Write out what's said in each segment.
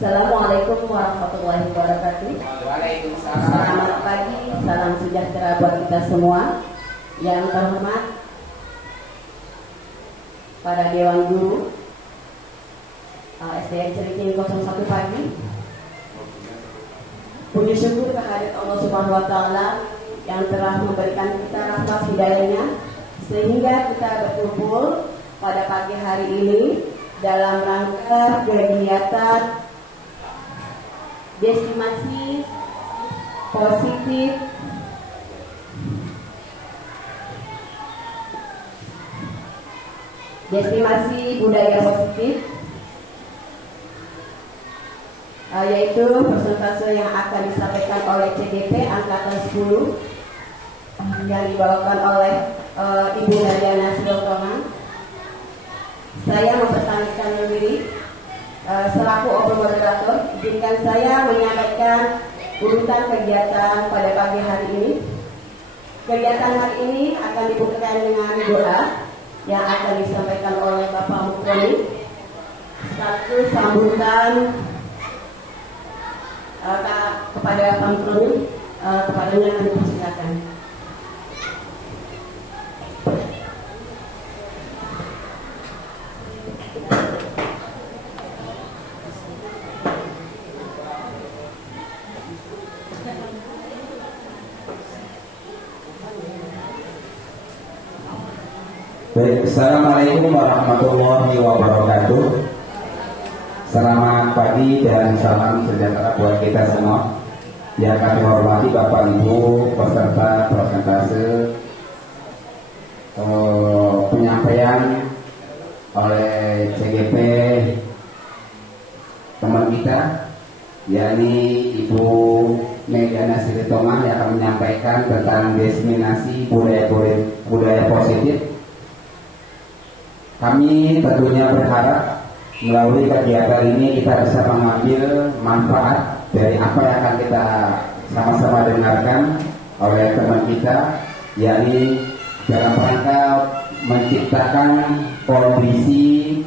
Assalamualaikum warahmatullahi wabarakatuh. Waalaikumsalam. Selamat pagi, salam sejahtera buat kita semua. Yang terhormat para Dewan Guru SDN Ceriking 01 pagi. Puji syukur kehadirat Allah Subhanahu wa taala yang telah memberikan kita rahmat hidayahnya sehingga kita berkumpul pada pagi hari ini dalam rangka kegiatan destinasi positif destinasi budaya positif, yaitu persentase yang akan disampaikan oleh CGP angkatan 10 yang dibawakan oleh Ibu Nadiana Siltonga. Saya mempertanyaan diri selaku moderator, izinkan saya menyampaikan urutan kegiatan pada pagi hari ini. Kegiatan hari ini akan dibukakan dengan doa yang akan disampaikan oleh Bapak Mukroni. Satu sambutan kepada Pak Mukroni, kepadanya kami persilakan. Baik, Assalamualaikum warahmatullahi wabarakatuh. Selamat pagi dan salam sejahtera buat kita semua. Yang kami hormati Bapak Ibu peserta persentase penyampaian oleh CGP teman kita, yakni Ibu Nadiana Siltonga yang akan menyampaikan tentang destinasi budaya positif. Kami tentunya berharap melalui kegiatan ini kita bisa mengambil manfaat dari apa yang akan kita sama-sama dengarkan oleh teman kita, yakni dalam rangka menciptakan kondisi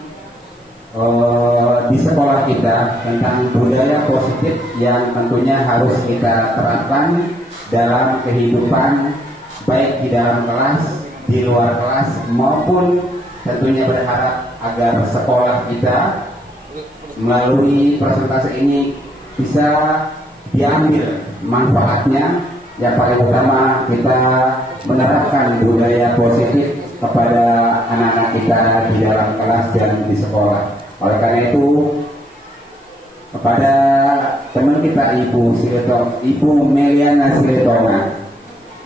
di sekolah kita tentang budaya positif yang tentunya harus kita terapkan dalam kehidupan, baik di dalam kelas, di luar kelas, maupun tentunya berharap agar sekolah kita melalui presentasi ini bisa diambil manfaatnya. Yang paling utama kita menerapkan budaya positif kepada anak-anak kita di dalam kelas dan di sekolah. Oleh karena itu, kepada teman kita Ibu Meliana Siltonga,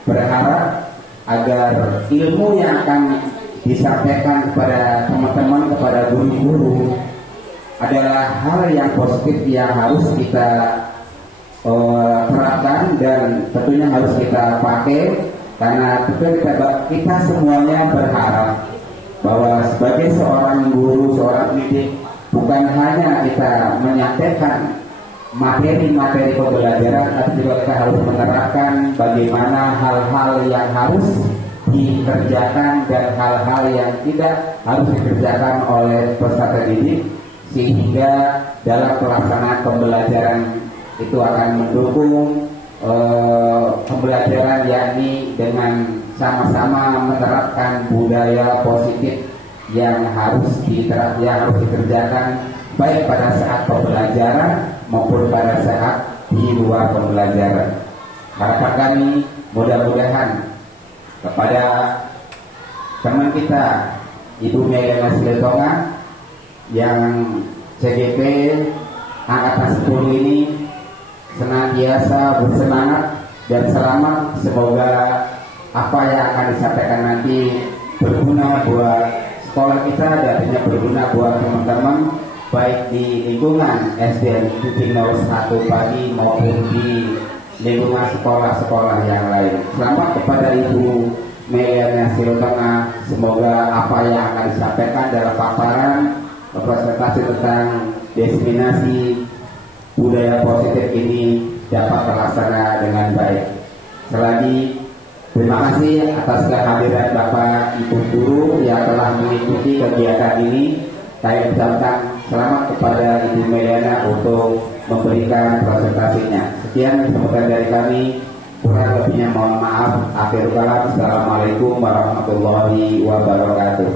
berharap agar ilmu yang akan disampaikan kepada teman-teman, kepada guru-guru adalah hal yang positif yang harus kita terapkan dan tentunya harus kita pakai, karena kita semuanya berharap bahwa sebagai seorang guru, seorang pendidik, bukan hanya kita menyampaikan materi-materi pembelajaran, tapi juga kita harus menerapkan bagaimana hal-hal yang harus dikerjakan dan hal-hal yang tidak harus dikerjakan oleh peserta didik, sehingga dalam pelaksanaan pembelajaran itu akan mendukung pembelajaran, yakni dengan sama-sama menerapkan budaya positif yang harus dikerjakan baik pada saat pembelajaran maupun pada saat di luar pembelajaran. Harapan kami mudah-mudahan kepada teman kita Ibu Nadiana Siltonga yang CGP angkatan 10 ini senantiasa bersemangat dan selamat. Semoga apa yang akan disampaikan nanti berguna buat sekolah kita dan tentunya berguna buat teman-teman baik di lingkungan SDN 01 pagi maupun di lingkungan sekolah-sekolah yang lain. Selamat kepada Ibu Meliana Siltonga. Semoga apa yang akan disampaikan dalam paparan presentasi tentang destinasi budaya positif ini dapat terlaksana dengan baik. Selagi terima kasih atas kehadiran Bapak Ibu Guru yang telah mengikuti kegiatan ini. Saya ucapkan selamat kepada Ibu Meliana untuk memberikan presentasinya. Sekian semoga dari kami, kurang lebihnya mohon maaf. Akhir kalam, assalamualaikum warahmatullahi wabarakatuh.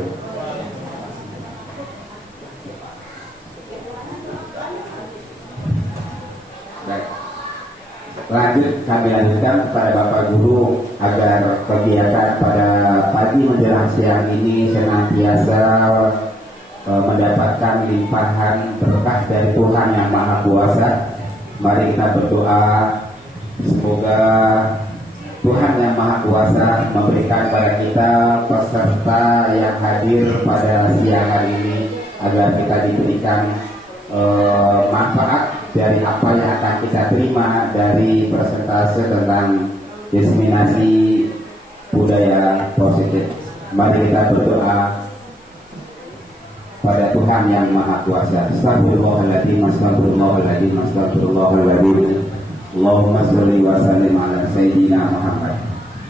Baik. Lanjut kami lanjutkan kepada Bapak Guru agar kegiatan pada pagi menjelang siang ini senantiasa mendapatkan limpahan berkah dari Tuhan yang Maha Kuasa. Mari kita berdoa semoga Tuhan yang Maha Kuasa memberikan kepada kita peserta yang hadir pada siang hari ini agar kita diberikan manfaat dari apa yang akan kita terima dari presentase tentang diseminasi budaya positif. Mari kita berdoa pada Tuhan yang Maha Kuasa. Astagfirullahaladzim, astagfirullahaladzim, astagfirullahaladzim. Allahumma sholli wa sallim ala Sayyidina Muhammad.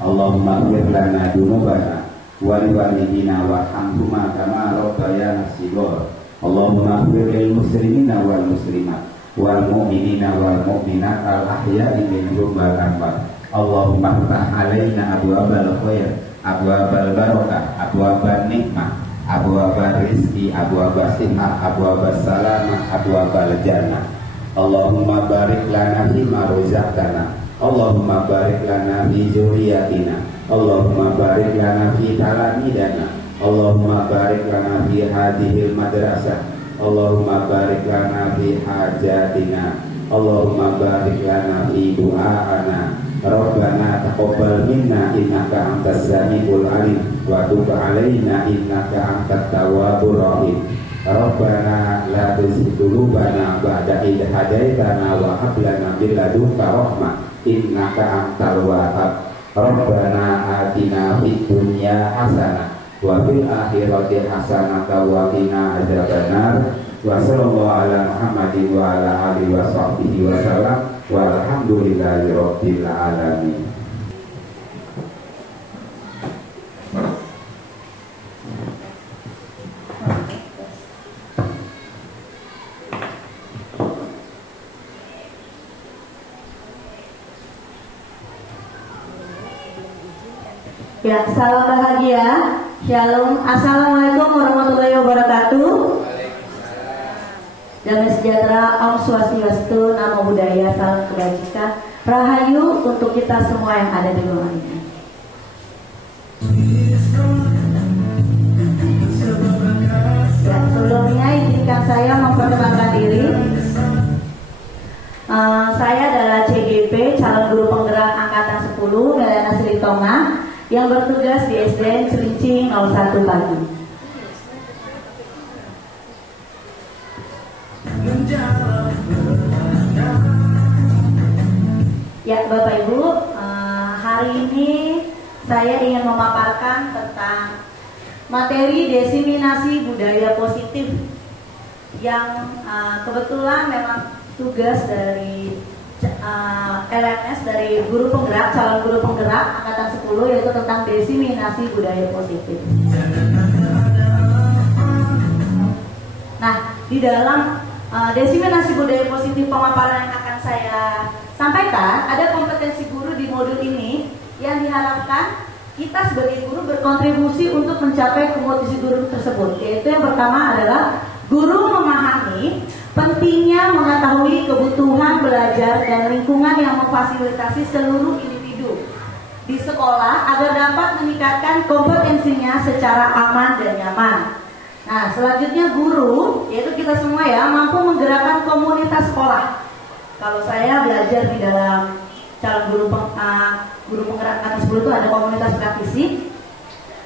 Allahumma ighfir lana dzunubana wa liwalidina warhamhuma kama rabbayana shighara. Allahumma ighfir lil muslimina wal muslimat wal mu'minina wal mu'minat al ahya'i minhum wal amwat. Allahumma ftah alaina abwabal khair, abwabal barakah, abwabal nikmah, abwabal rizki, abwabal sinah, abwabal salamah, abwabal jannah. Allahumma barik lana fima rozaqtana. Allahumma barik lana fi dzurriyyatina. Allahumma barik lana fi talamidana. Allahumma barik lana fi hadhil madrasah. Allahumma barik lana fi hajatina. Allahumma barik lana fi du'aana. Rabbana taqabbal minna innaka antas samiul alim wa tub alaina innaka antat tawwabur rahim. Rabbana la tuzigh qulubana ba'da idh hadaitana wa hab lana min ladunka rahmah innaka antal wahhab. Rabbana atina fid dunya hasanah wa fil akhirati hasanah wa qina adzabannar. Wa sallallahu ala Muhammadin wa ala alihi wa sahbihi wa sallam walhamdulillahi rabbil alamin. Ya, salam bahagia, shalom, assalamualaikum warahmatullahi wabarakatuh. Damai sejahtera, Om Swastiastu, Namo Buddhaya, salam kebajikan, Rahayu untuk kita semua yang ada di ruangan ini. Ya, sebelumnya izinkan saya memperkenalkan diri. Saya adalah CGP, calon guru penggerak angkatan 10 Melana Silitonga, yang bertugas di SDN Cilincing 01 Pagi. Ya Bapak Ibu, hari ini saya ingin memaparkan tentang materi diseminasi budaya positif yang kebetulan memang tugas dari LMS dari guru penggerak, calon guru penggerak angkatan 10, yaitu tentang diseminasi budaya positif. Nah, di dalam diseminasi budaya positif pemaparan yang akan saya sampaikan, ada kompetensi guru di modul ini yang diharapkan kita sebagai guru berkontribusi untuk mencapai kompetensi guru tersebut. Yaitu yang pertama adalah guru memahami pentingnya mengetahui kebutuhan belajar dan lingkungan yang memfasilitasi seluruh individu di sekolah agar dapat meningkatkan kompetensinya secara aman dan nyaman. Nah, selanjutnya guru, yaitu kita semua ya, mampu menggerakkan komunitas sekolah. Kalau saya belajar di dalam calon guru penggerak angkatan 10 itu ada komunitas praktisi.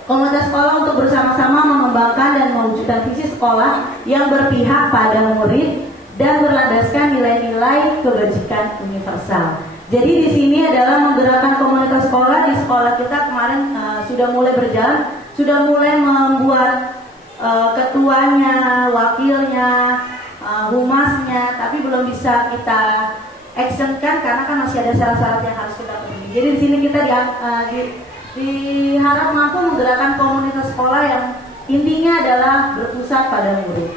Komunitas sekolah untuk bersama-sama mengembangkan dan mewujudkan visi sekolah yang berpihak pada murid dan berlandaskan nilai-nilai kebajikan universal. Jadi di sini adalah menggerakkan komunitas sekolah. Di sekolah kita kemarin sudah mulai berjalan, sudah mulai membuat ketuanya, wakilnya, humasnya, tapi belum bisa kita actionkan karena kan masih ada syarat-syarat yang harus kita penuhi. Jadi di sini kita diharap mampu menggerakkan komunitas sekolah yang intinya adalah berpusat pada murid.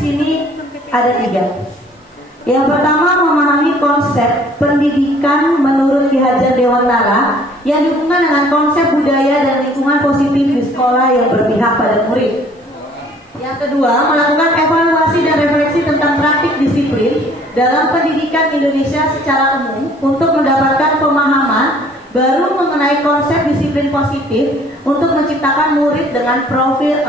sini ada 3. Yang pertama, memahami konsep pendidikan menurut Ki Hajar Dewantara yang dihubungkan dengan konsep budaya dan lingkungan positif di sekolah yang berpihak pada murid. Yang kedua, melakukan evaluasi dan refleksi tentang praktik disiplin dalam pendidikan Indonesia secara umum untuk mendapatkan pemahaman baru mengenai konsep disiplin positif untuk menciptakan murid dengan profil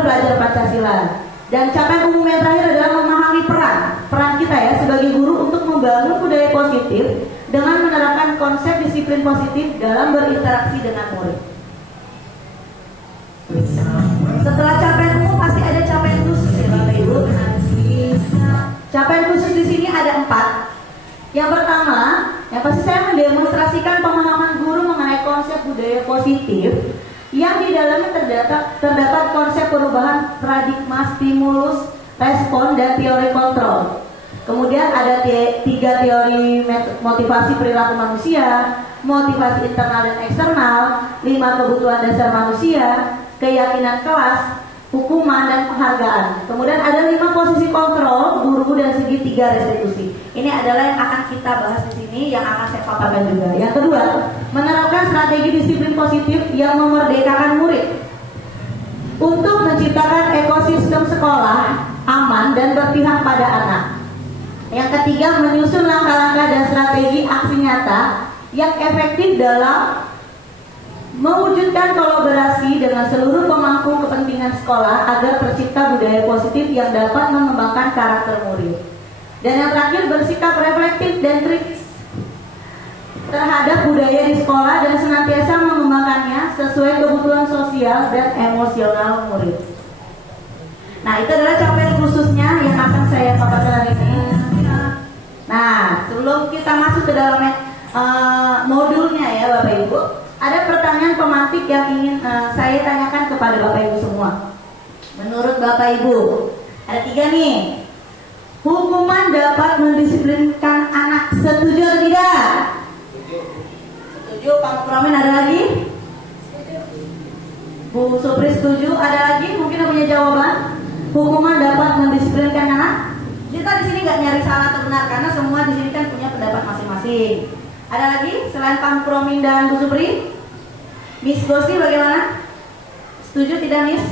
pelajar Pancasila. Dan capaian umum yang terakhir adalah memahami peran kita ya sebagai guru untuk membangun budaya positif dengan menerapkan konsep disiplin positif dalam berinteraksi dengan murid. Setelah capaian umum pasti ada capaian khusus ya Bapak Ibu. Capaian khusus di sini ada 4. Yang pertama, yang pasti saya mendemonstrasikan pemahaman guru mengenai konsep budaya positif yang di dalamnya terdapat konsep perubahan paradigma stimulus, respon, dan teori kontrol. Kemudian ada 3 teori motivasi perilaku manusia, motivasi internal dan eksternal, 5 kebutuhan dasar manusia, keyakinan kelas, hukuman, dan penghargaan. Kemudian ada 5 posisi kontrol guru dan segitiga restitusi. Ini adalah yang akan kita bahas di sini, yang akan saya paparkan juga. Yang kedua, menerapkan strategi disiplin positif yang memerdekakan murid untuk menciptakan ekosistem sekolah aman dan berpihak pada anak. Yang ketiga, menyusun langkah-langkah dan strategi aksi nyata yang efektif dalam mewujudkan kolaborasi dengan seluruh pemangku kepentingan sekolah agar tercipta budaya positif yang dapat mengembangkan karakter murid. Dan yang terakhir, bersikap reflektif dan kritis terhadap budaya di sekolah dan senantiasa mengembangkannya sesuai kebutuhan sosial dan emosional murid. Nah, itu adalah capaian khususnya yang akan saya paparkan hari ini. Nah, sebelum kita masuk ke dalam modulnya ya Bapak Ibu, ada pertanyaan pemantik yang ingin saya tanyakan kepada Bapak Ibu semua. Menurut Bapak Ibu, ada 3 nih. Hukuman dapat mendisiplinkan anak, setuju atau tidak? Setuju. Pak Mukramin, ada lagi? Bu Supri setuju. Ada lagi? Mungkin yang punya jawaban? Hukuman dapat mendisiplinkan anak? Kita di sini nggak nyari salah atau benar karena semua di sini kan punya pendapat masing-masing. Ada lagi selain Pak Mukramin dan Bu Supri? Miss Gosti bagaimana? Setuju tidak Miss?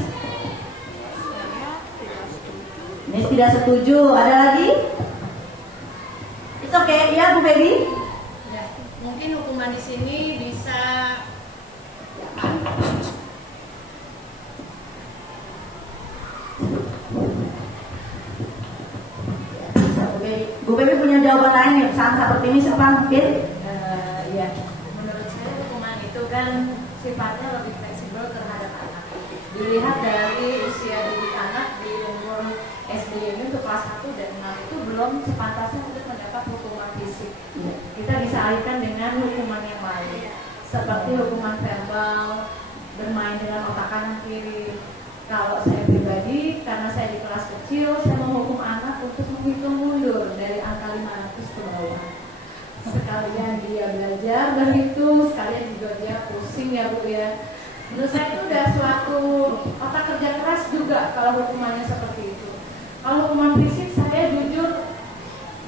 Miss tidak setuju. Ada lagi? It's okay ya Bu Baby? Ya, mungkin hukuman di sini bisa Bu Baby punya jawaban lain ya, sama seperti ini siapa mungkin? Ya, menurut saya hukuman itu kan sifatnya lebih fleksibel terhadap anak. Dilihat dari usia didik anak di umur SD ini untuk kelas 1 dan 6 itu belum sepantasnya untuk mendapat hukuman fisik. Kita bisa alihkan dengan hukuman yang lain, seperti hukuman verbal, bermain dengan otak kanan kiri. Kalau saya pribadi, karena saya di kelas kecil, saya menghukum anak untuk menghitung mundur dari angka 500 ke bawah. Sekalian dia belajar berhitung, sekalian juga dia pusing ya Bu ya. Menurut saya itu udah suatu otak kerja keras juga kalau hukumannya seperti itu. Kalau hukuman fisik saya jujur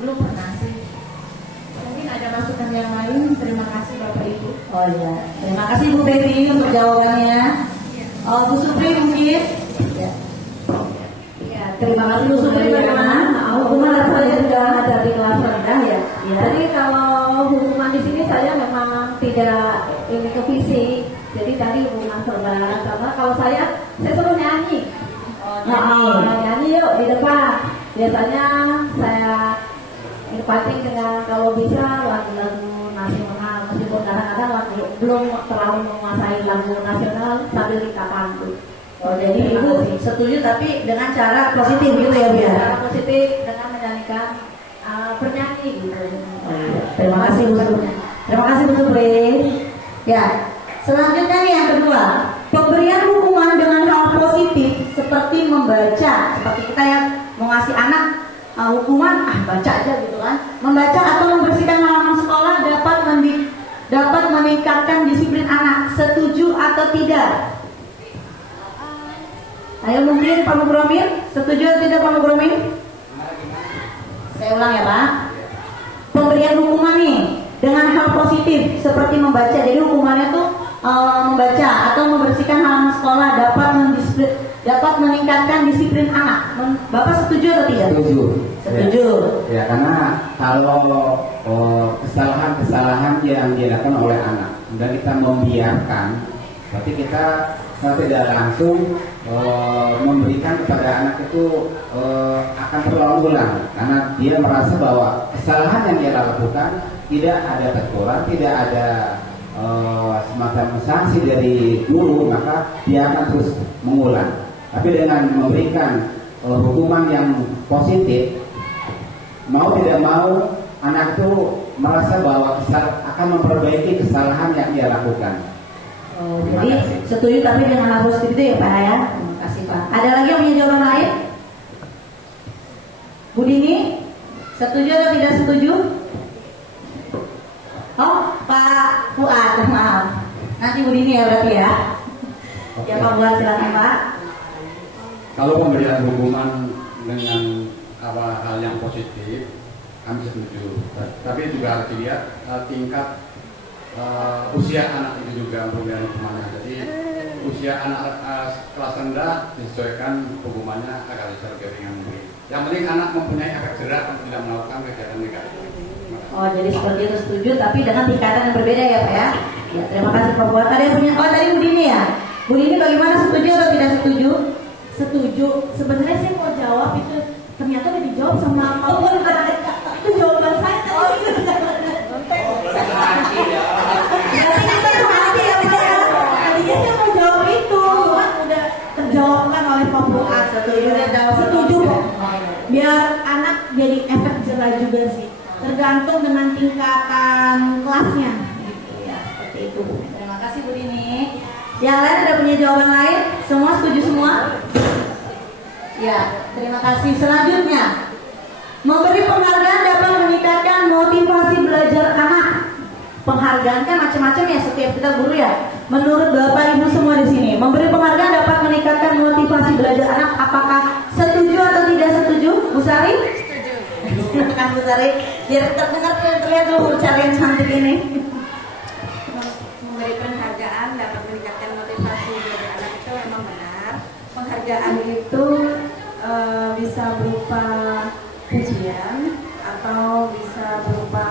belum pernah sih. Mungkin ada masukan yang lain. Terima kasih Bapak Ibu. Oh iya, terima kasih Bu Baby untuk jawabannya. Bu Supri mungkin? Ya, Terima kasih Bu Supri bagaimana? Hukuman saya sudah ada di kelas rendah ya. Ya. Jadi kalau hukuman di sini saya memang tidak ini ke fisik. Jadi tadi hukuman verbal. Karena kalau saya suruh nyanyi. Nyanyi yuk di depan. Biasanya saya pancing dengan kalau bisa lagu-lagu nasional, meskipun kadang-kadang lagu belum terlalu menguasai lagu nasional sambil kita pantun. Jadi Ibu setuju tapi dengan cara positif gitu ya Bu ya? Cara positif dengan menyanyikan bernyanyi gitu. Terima kasih Bu Supri. Terima kasih Bu Supri. Ya, selanjutnya nih yang kedua, pemberian hukuman dengan hal positif seperti membaca, seperti kita yang mau ngasih anak hukuman, baca aja gitu kan. Membaca atau membersihkan halaman sekolah dapat meningkatkan disiplin anak. Setuju atau tidak? Ayo mungkin Pak Mugromir, setuju atau tidak Pak Mugromir? Saya ulang ya Pak. Pemberian hukuman nih dengan hal positif seperti membaca. Jadi hukumannya tuh membaca atau membersihkan halaman sekolah dapat meningkatkan disiplin anak. Bapak setuju atau tidak? Setuju. Setuju. Ya, karena kalau kesalahan-kesalahan yang dilakukan oleh anak dan kita membiarkan, berarti kita tidak langsung memberikan kepada anak itu akan berulang-ulang, karena dia merasa bahwa kesalahan yang dia lakukan tidak ada teguran, tidak ada semacam sanksi dari guru, maka dia akan terus mengulang. Tapi dengan memberikan hukuman yang positif, mau tidak mau anak itu merasa bahwa akan memperbaiki kesalahan yang dia lakukan. Oh, jadi setuju tapi dengan hal positif itu ya Pak ya. Terima kasih Pak. Ada lagi yang punya jawaban lain? Bu Dini, setuju atau tidak setuju? Oh, Pak Fuad, maaf. Nanti Bu Dini ya berarti ya. Ya Pak Fuad silakan Pak. Kalau pemberian hukuman dengan hal yang positif, kami setuju. Tapi juga harus dilihat tingkat usia anak itu juga pemberian hukumannya. Jadi usia anak kelas rendah disesuaikan hukumannya agar bisa lebih ringan mungkin. Yang penting anak mempunyai efek jerak dan tidak melakukan kegiatan negatif. Oh, jadi seperti itu setuju tapi dengan tingkatan yang berbeda ya Pak ya. Ya, terima kasih Pak Fuad. Tadi punya tadi Bu Dini ya. Bu Dini bagaimana, setuju atau tidak setuju? Setuju. Sebenarnya saya mau jawab itu ternyata udah dijawab sama Pak Fuad. Itu jawaban saya tadi. Tadinya saya mau jawab itu, cuma udah terjawabkan oleh Pak Fuad. Setuju kok. Biar anak jadi efek jerah juga sih. Tergantung dengan tingkatan kelasnya. Gitu ya, seperti itu. Terima kasih Bu Dini. Yang lain ada punya jawaban lain? Semua setuju semua? Ya, terima kasih. Selanjutnya, memberi penghargaan dapat meningkatkan motivasi belajar anak. Penghargaan kan macam-macam ya setiap kita guru ya. Menurut Bapak Ibu semua di sini, memberi penghargaan dapat meningkatkan motivasi belajar anak. Apakah setuju atau tidak setuju, Bu Sari? Setuju. Silakan Bu Sari. Biar terdengar terlihat dulu cara yang cantik ini. Memberi penghargaan dapat meningkatkan motivasi belajar anak itu memang benar. Penghargaan itu bisa berupa pujian atau bisa berupa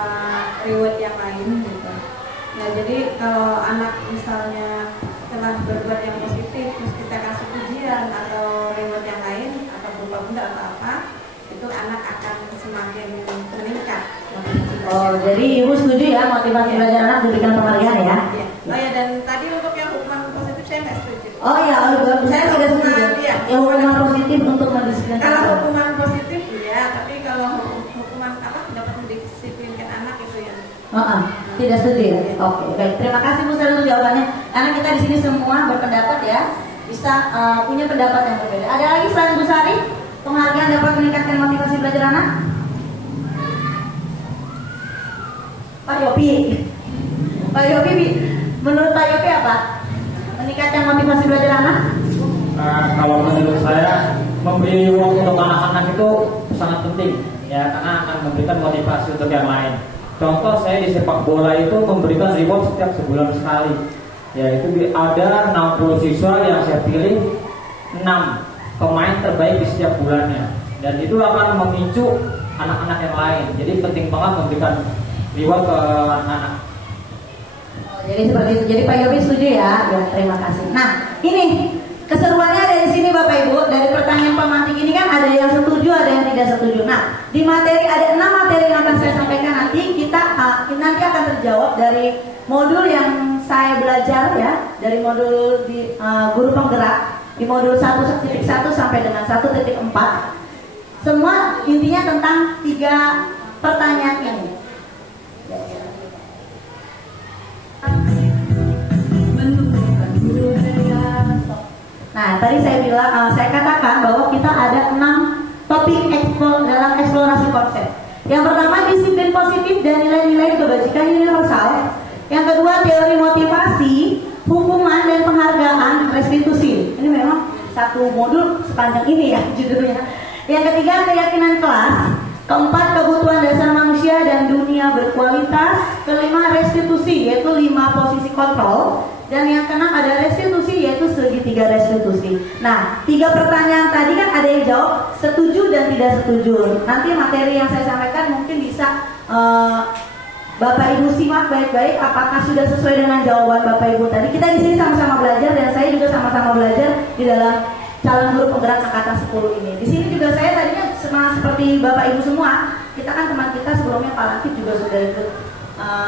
reward yang lain gitu. Nah, jadi kalau anak misalnya telah berbuat yang positif terus kita kasih pujian atau reward yang lain atau berupa benda atau apa, itu anak akan semakin meningkat. Oh, jadi Ibu setuju ya motivasi belajar anak diberikan penghargaan ya? Iya. Oh ya, dan tadi untuk yang hukuman positif saya nggak setuju. Oh ya, saya tidak setuju. Iya. Yang hukuman positif untuk mendisiplinkan. Kalau hukuman positif ya, tapi kalau hukuman apa dapat mendisiplinkan anak itu ya. Tidak setuju ya? Oke, baik. Terima kasih Bu Sari untuk jawabannya. Karena kita di sini semua berpendapat ya, bisa punya pendapat yang berbeda. Ada lagi selain Bu Sari? Penghargaan dapat meningkatkan motivasi belajar anak? Pak Yopi. Pak Yopi, menurut Pak Yopi apa? Meningkatkan motivasi belajar anak? Kalau menurut saya memberi uang untuk anak-anak itu sangat penting ya, karena akan memberikan motivasi untuk yang lain. Contoh saya di sepak bola itu memberikan reward setiap sebulan sekali. Ya, itu ada 60 siswa yang saya pilih 6 pemain terbaik di setiap bulannya, dan itu akan memicu anak-anak yang lain. Jadi penting banget memberikan reward ke anak-anak. Jadi seperti itu. Jadi Pak Yopi setuju ya? Ya, terima kasih. Nah, ini keseruannya dari sini Bapak Ibu. Dari pertanyaan pemantik ini kan ada yang setuju, ada yang tidak setuju. Nah, di materi ada 6 materi yang akan saya sampaikan nanti. Kita nanti akan terjawab dari modul yang saya belajar ya, dari modul di guru penggerak di modul 1.1 sampai dengan 1.4. Semua intinya tentang 3 pertanyaan ini. Nah, tadi saya bilang, saya katakan bahwa kita ada 6 topik dalam eksplorasi konsep. Yang pertama, disiplin positif dan nilai-nilai kebajikan universal. Yang kedua, teori motivasi, hukuman dan penghargaan, restitusi. Ini memang satu modul sepanjang ini ya judulnya. Yang ketiga, keyakinan kelas. Keempat, kebutuhan dasar manusia dan dunia berkualitas. Kelima, restitusi, yaitu 5 posisi kontrol. Dan yang keenam ada restitusi, yaitu segitiga restitusi. Nah, 3 pertanyaan tadi kan ada yang jawab setuju dan tidak setuju. Nanti materi yang saya sampaikan mungkin bisa Bapak Ibu simak baik-baik apakah sudah sesuai dengan jawaban Bapak Ibu tadi. Kita di sini sama-sama belajar dan saya juga sama-sama belajar di dalam calon guru penggerak angkatan 10 ini. Di sini juga saya tadinya seperti Bapak Ibu semua, kita kan teman kita sebelumnya Pak Latif juga sudah ikut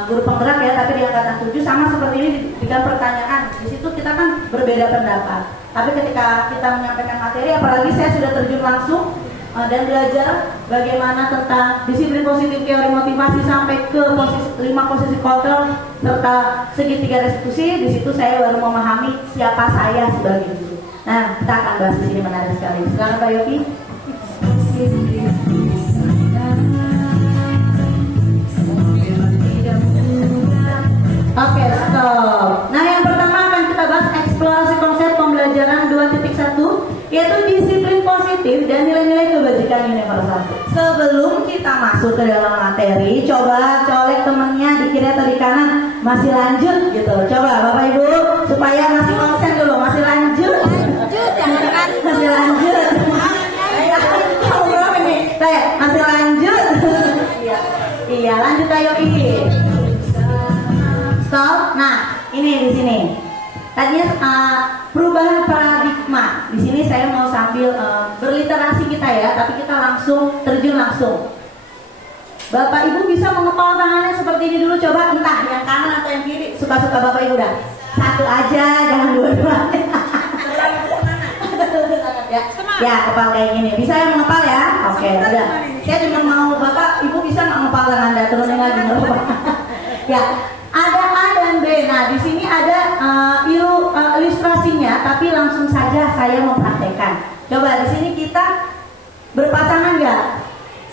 guru penggerak ya, tapi di angkatan 7 sama seperti ini dengan pertanyaan. Di situ kita kan berbeda pendapat. Tapi ketika kita menyampaikan materi, apalagi saya sudah terjun langsung dan belajar bagaimana tentang disiplin positif teori motivasi sampai ke 5 posisi kontrol serta segitiga restitusi, di situ saya baru memahami siapa saya sebagai guru. Nah, kita akan bahas di sini, menarik sekali. Silakan Pak Yopi. Oke, stop. Nah, yang pertama akan kita bahas eksplorasi konsep pembelajaran 2.1, yaitu disiplin positif dan nilai-nilai kebajikan universal. Sebelum kita masuk ke dalam materi, coba colek temennya di kiri atau di kanan, masih lanjut gitu. Coba Bapak Ibu supaya masih konsen dulu, masih lanjut. Masih lanjut. Masih lanjut. Iya, lanjut ayo ini. Stop. Nah, ini di sini. Tadinya perubahan paradigma. Di sini saya mau sambil berliterasi kita ya, tapi kita langsung terjun langsung. Bapak Ibu bisa mengepal tangannya seperti ini dulu, coba entah yang kanan atau yang kiri, suka-suka Bapak Ibu dah. Satu aja, jangan dua-duanya. Ya, kepal kayak gini. Bisa yang mengepal ya? Oke, udah. Saya cuma mau Bapak Ibu bisa mengepal tangan Anda, turunin lagi. Ya, ada A dan B. Nah, di sini ada ilustrasinya, tapi langsung saja saya mempraktekkan. Coba di sini kita berpasangan nggak?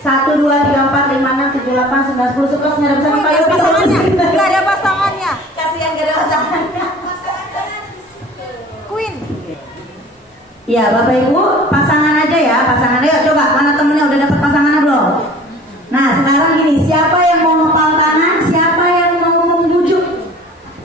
1, 2, 3, 4, 5, 6, 7, 8, 9, 10, 11. Nggak ada pasangan. Nggak ada pasangannya. Kasihan nggak ada pasangannya. Queen. Ya, Bapak Ibu, pasangan aja ya, pasangan. Ayo coba, mana temennya udah dapat pasangannya belum? Nah, sekarang gini, siapa yang mau ngepal tangan, siapa yang mau membujuk?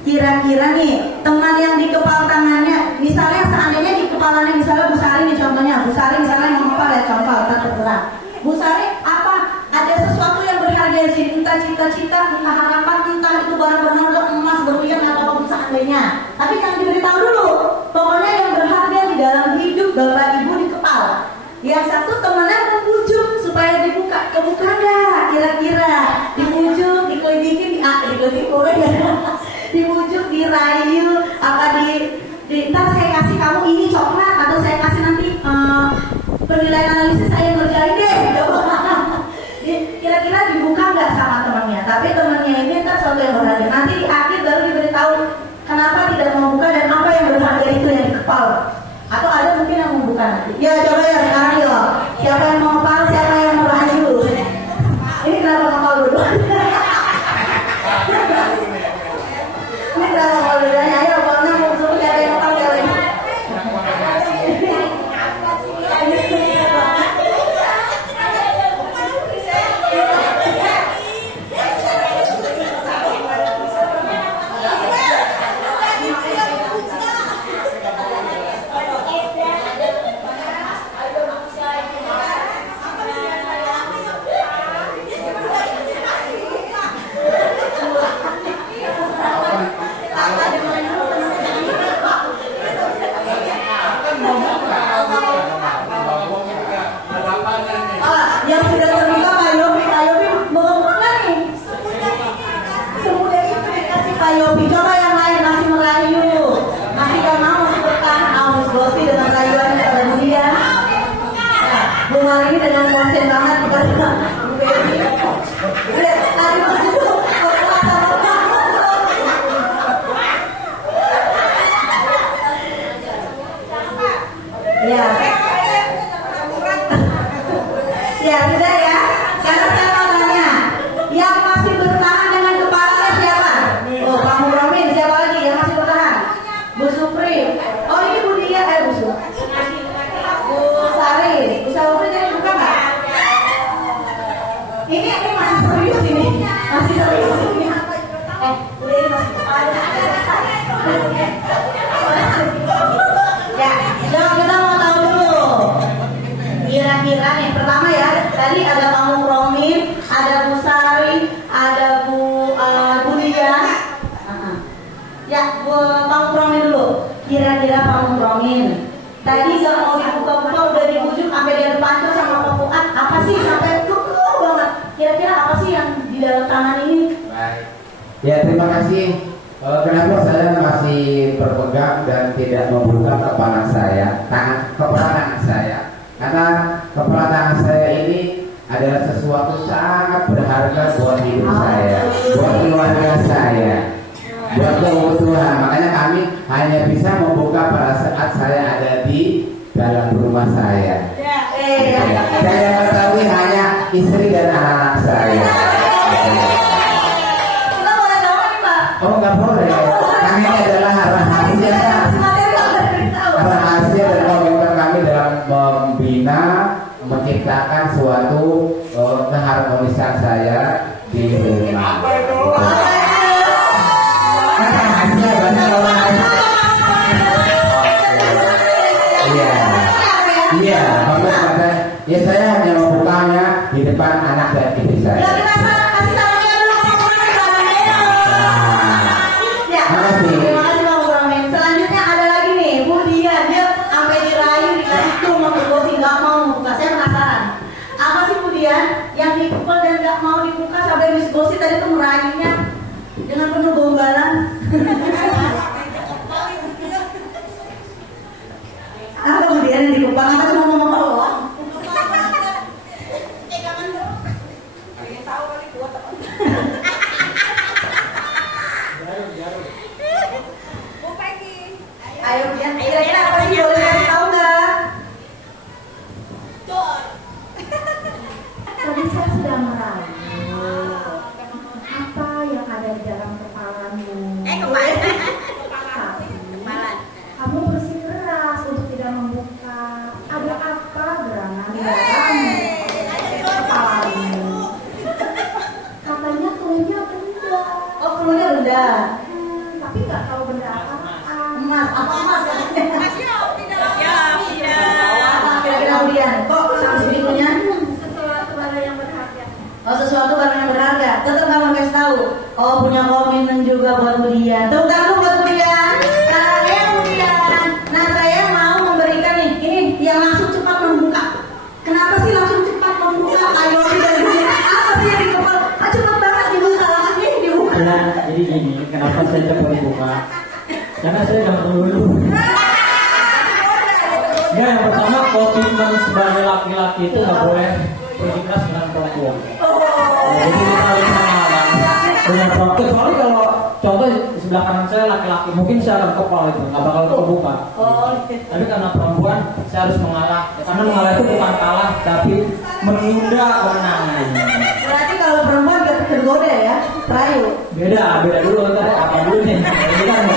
Kira-kira nih, teman yang di kepala tangannya, misalnya seandainya di kepalanya, misalnya Bu Sari nih contohnya, Bu Sari misalnya mau ngepal ya, contoh, tak terserah. Bu Sari, apa? Ada sesuatu yang berharga di sini, entah cita-cita, entah harapan, entah itu barang berharga, emas, berlian, atau seandainya. Tapi jangan diberitahu dulu, pokoknya yang berharga di dalam hidup Bapak Ibu di kepala. Yang satu temannya membujuk supaya dibuka, kebuka nggak? Kira-kira dibujuk, dikelidikin, dibujuk, dirayu, apa ntar saya kasih kamu ini coklat atau saya kasih nanti penilaian analisis saya ngerjain deh. Kira-kira dibuka nggak sama temannya? Tapi temannya ini ntar sesuatu yang berharga. Nanti di akhir baru diberitahu kenapa tidak mau buka dan apa yang berharga itu yang di kepala. Atau ada mungkin yang membuka nanti. Ya coba ya sekarang yuk. Siapa yang mau ngepal, siapa yang mau rayu? Ini kenapa ngepal dulu? Ini kenapa ngepal dulu? Ayo ngepalnya mau suruh siapa yang ngepal siapa yang yang sudah terbuka Pak Yopi mau nggak nih? Semudah itu dikasih Pak Yopi. Coba yang lain masih merayu, masih gak mau, masih bertahan. Aus Gosi dengan rayuannya pada dia. Bu Mari dengan konsen banget kepada Bu Baby. Udah, tadi begitu. Ya. Ya sudah ya. Sekarang saya mau tanya, yang masih bertahan dengan kepalanya siapa? Oh, Pak Muromin. Siapa lagi yang masih bertahan? Bu Supri. Oh, ini Bu Dia, Bu Supri. Ya, terima kasih. Kenapa saya masih berpegang dan tidak membuka kepala saya, kepala tangan saya? Karena kepala tangan saya ini adalah sesuatu sangat berharga buat hidup saya, buat keluarga saya, buat keutuhan. Makanya kami hanya bisa membuka pada saat saya ada di dalam rumah saya. Saya mengetahui hanya istri dan anak-anak saya. Oh, nggak boleh. Kami adalah rahasia dan komitmen kami dalam membina, menciptakan suatu keharmonisan saya di rumah. Rahasia banyak orang. Iya, komitmen. Ya saya hanya membukanya di depan anak dan istri saya. Terima kasih Bang Buramin. Selanjutnya ada lagi nih, Bu Dia sampai dirayu dikasih tuh sama Gosi nggak mau membuka. Saya penasaran, apa sih Bu Dia yang dipukul dan nggak mau dibuka sampai Miss Gosi tadi tuh merayunya dengan penuh gombalan? Apa Bu Dia yang dipukul? Apa cuma ngomong doang? Ayo Bian, kira-kira apa sih, boleh kasih tahu nggak? Tadi saya sudah merayu. Apa yang ada di dalam kepalamu? Kamu bersikeras untuk tidak membuka. Ada apa gerangan di dalam kepalamu? Katanya klunya benda. Oh, klunya benda. Tapi nggak tahu benda apa. Emas, apa emas? Kira-kira Bian, kok sama sebelumnya? Sesuatu barang yang berharga. Oh, sesuatu barang yang berharga. Tetap kamu kasih tahu. Oh, punya komitmen juga buat Budian. Tepuk tangan buat Budian. Saya Budian. Nah, saya mau memberikan nih, ini yang langsung cepat membuka. Kenapa sih langsung cepat membuka? Ayo dari Budian. Apa sih yang dikepal? Cepat banget dibuka lagi, dibuka. Ya, jadi gini, kenapa saya cepat buka? Karena saya nggak dulu. Ya, yang pertama komitmen sebagai laki-laki itu nggak boleh berikhlas dengan perempuan. Jadi kita harus mengalah dengan perempuan. Kecuali kalau contoh di sebelah kanan saya laki-laki, mungkin saya akan kepal itu nggak bakal terbuka. Tapi karena perempuan saya harus mengalah. Karena mengalah itu bukan kalah, tapi menunda kemenangan. Berarti kalau perempuan gak tergoda ya, rayu. Beda dulu ntar apa dulu nih? Ini kan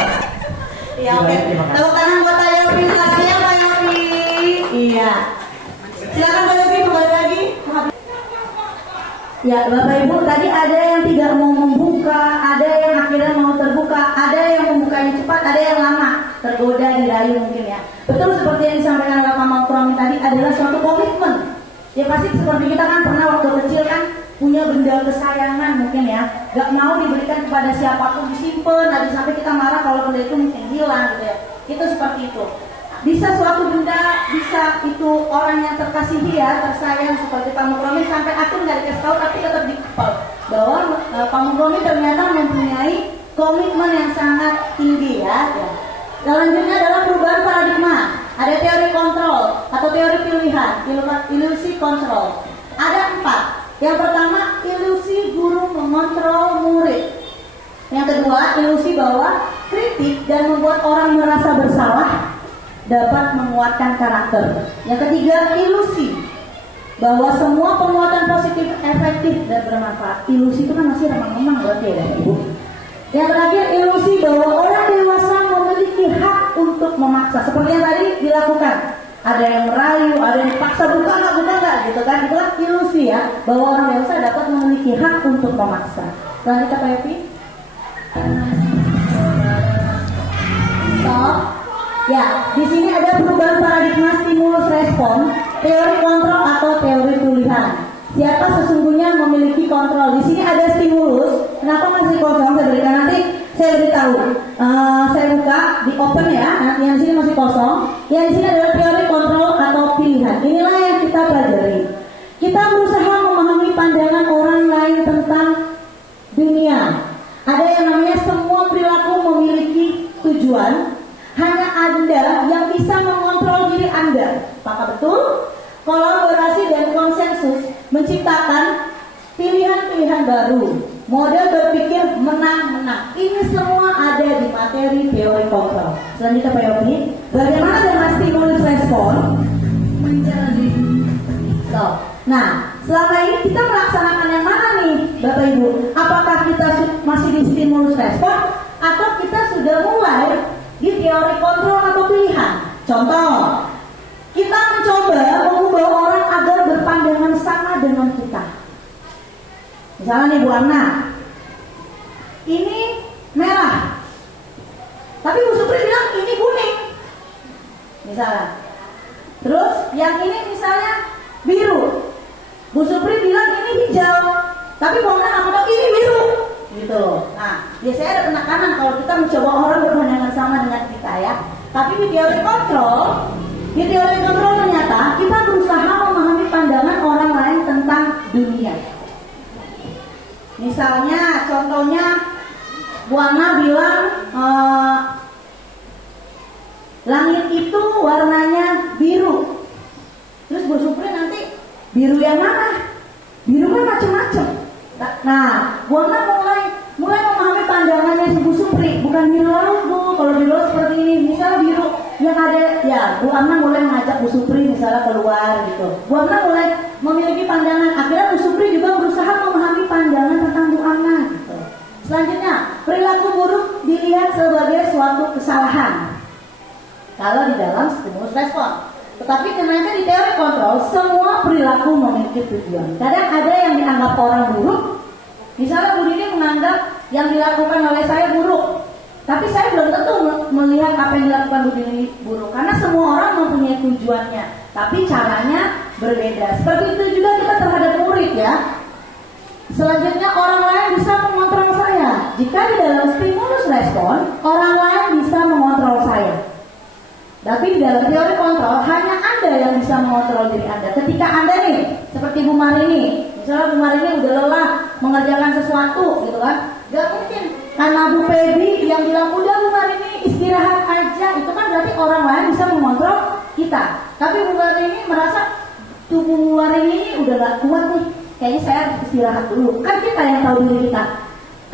Iya, oke. Tepuk tangan buat Pak Yopi, silakan ya Pak Yopi. Iya. Silakan Pak Yopi, kembali lagi. Ya, Bapak Ibu, tadi ada yang tidak mau membuka, ada yang akhirnya mau terbuka, ada yang membukanya cepat, ada yang lama, tergoda, dirayu mungkin ya. Betul seperti yang disampaikan oleh Pak Maulana tadi adalah suatu komitmen. Ya pasti seperti kita kan pernah waktu kecil kan punya benda kesayangan mungkin ya, gak mau diberikan kepada siapapun, disimpan, nanti sampai kita marah kalau benda itu mungkin hilang gitu ya. Itu seperti itu. Bisa suatu benda, bisa itu orang yang terkasihi ya, tersayang seperti Pak Mukromi sampai akhir nggak dikasih tahu tapi tetap dikepal bahwa Pak Mukromi ternyata mempunyai komitmen yang sangat tinggi ya. Selanjutnya adalah perubahan paradigma. Ada teori kontrol atau teori pilihan, ilusi kontrol. Ada 4. Yang pertama, ilusi guru mengontrol murid. Yang kedua, ilusi bahwa kritik dan membuat orang merasa bersalah dapat menguatkan karakter. Yang ketiga, ilusi bahwa semua penguatan positif efektif dan bermanfaat. Ilusi itu kan masih remang-remang berarti ya Ibu. Yang terakhir, ilusi bahwa orang dewasa memiliki hak untuk memaksa. Seperti yang tadi dilakukan. Ada yang merayu, ada yang paksa buka nggak gitu kan. Itu kan ilusi ya, bahwa orang dewasa dapat memiliki hak untuk memaksa. Selanjutnya Pak Evi. Stop. Ya, di sini ada perubahan paradigma stimulus respon, teori kontrol atau teori pilihan. Siapa sesungguhnya memiliki kontrol? Di sini ada stimulus. Kenapa masih kosong? Saya berikan nanti. Saya beritahu. Saya buka di open ya. Nanti yang di sini masih kosong. Yang di sini adalah teori kontrol atau pilihan. Inilah yang kita pelajari. Kita berusaha memahami pandangan orang lain tentang dunia. Ada yang Anda yang bisa mengontrol diri Anda. Apakah betul? Kolaborasi dan konsensus menciptakan pilihan-pilihan baru, model berpikir menang-menang. Ini semua ada di materi teori kontrol. Selanjutnya Pak Yopi, bagaimana dengan stimulus respon menjadi Nah, selama ini kita melaksanakan yang mana nih Bapak Ibu? Apakah kita masih di stimulus respon atau kita sudah mulai di teori kontrol atau pilihan? Contoh, kita mencoba mengubah orang agar berpandangan sama dengan kita. Misalnya nih Bu Anna, ini merah, tapi Bu Supri bilang ini kuning, misalnya. Terus yang ini misalnya biru, Bu Supri bilang ini hijau, tapi Bu Anna ngomong ini biru, gitu loh. Nah, biasanya ada penekanan kalau kita mencoba orang berpandangan sama dengan kita ya. Tapi di teori kontrol ternyata kita berusaha memahami pandangan orang lain tentang dunia. Misalnya, contohnya Bu Anna bilang langit itu warnanya biru. Terus Bu Supri nanti biru yang mana? Biru kan macam-macam. Nah, Bu Anna mulai memahami pandangannya si Bu Supri. Bukan biru lalu Bu, kalau biru seperti ini. Misal biru yang ada, ya Bu Anna mulai mengajak Bu Supri misalnya keluar gitu. Bu Anna mulai memiliki pandangan. Akhirnya Bu Supri juga berusaha memahami pandangan tentang Bu Anna gitu. Selanjutnya, perilaku buruk dilihat sebagai suatu kesalahan kalau di dalam stimulus respon. Tetapi ternyata di teori kontrol semua perilaku memiliki tujuan. Kadang ada yang dianggap orang buruk. Misalnya Bu Dini menganggap yang dilakukan oleh saya buruk, tapi saya belum tentu melihat apa yang dilakukan Bu Dini buruk, karena semua orang mempunyai tujuannya, tapi caranya berbeda. Seperti itu juga kita terhadap murid ya. Selanjutnya, orang lain bisa mengontrol saya. Jika di dalam stimulus respon, orang lain bisa mengontrol saya. Tapi di dalam teori kontrol hanya Anda yang bisa mengontrol diri Anda. Ketika Anda nih, seperti Bu Marini, misalnya Bu Marini udah lelah mengerjakan sesuatu gitu kan, gak mungkin karena Bu Feby yang bilang udah Bu Marini istirahat aja, itu kan berarti orang lain bisa mengontrol kita. Tapi Bu Marini merasa tubuh Bu Marini ini udah gak kuat nih, kayaknya saya harus istirahat dulu. Kan kita yang tahu diri kita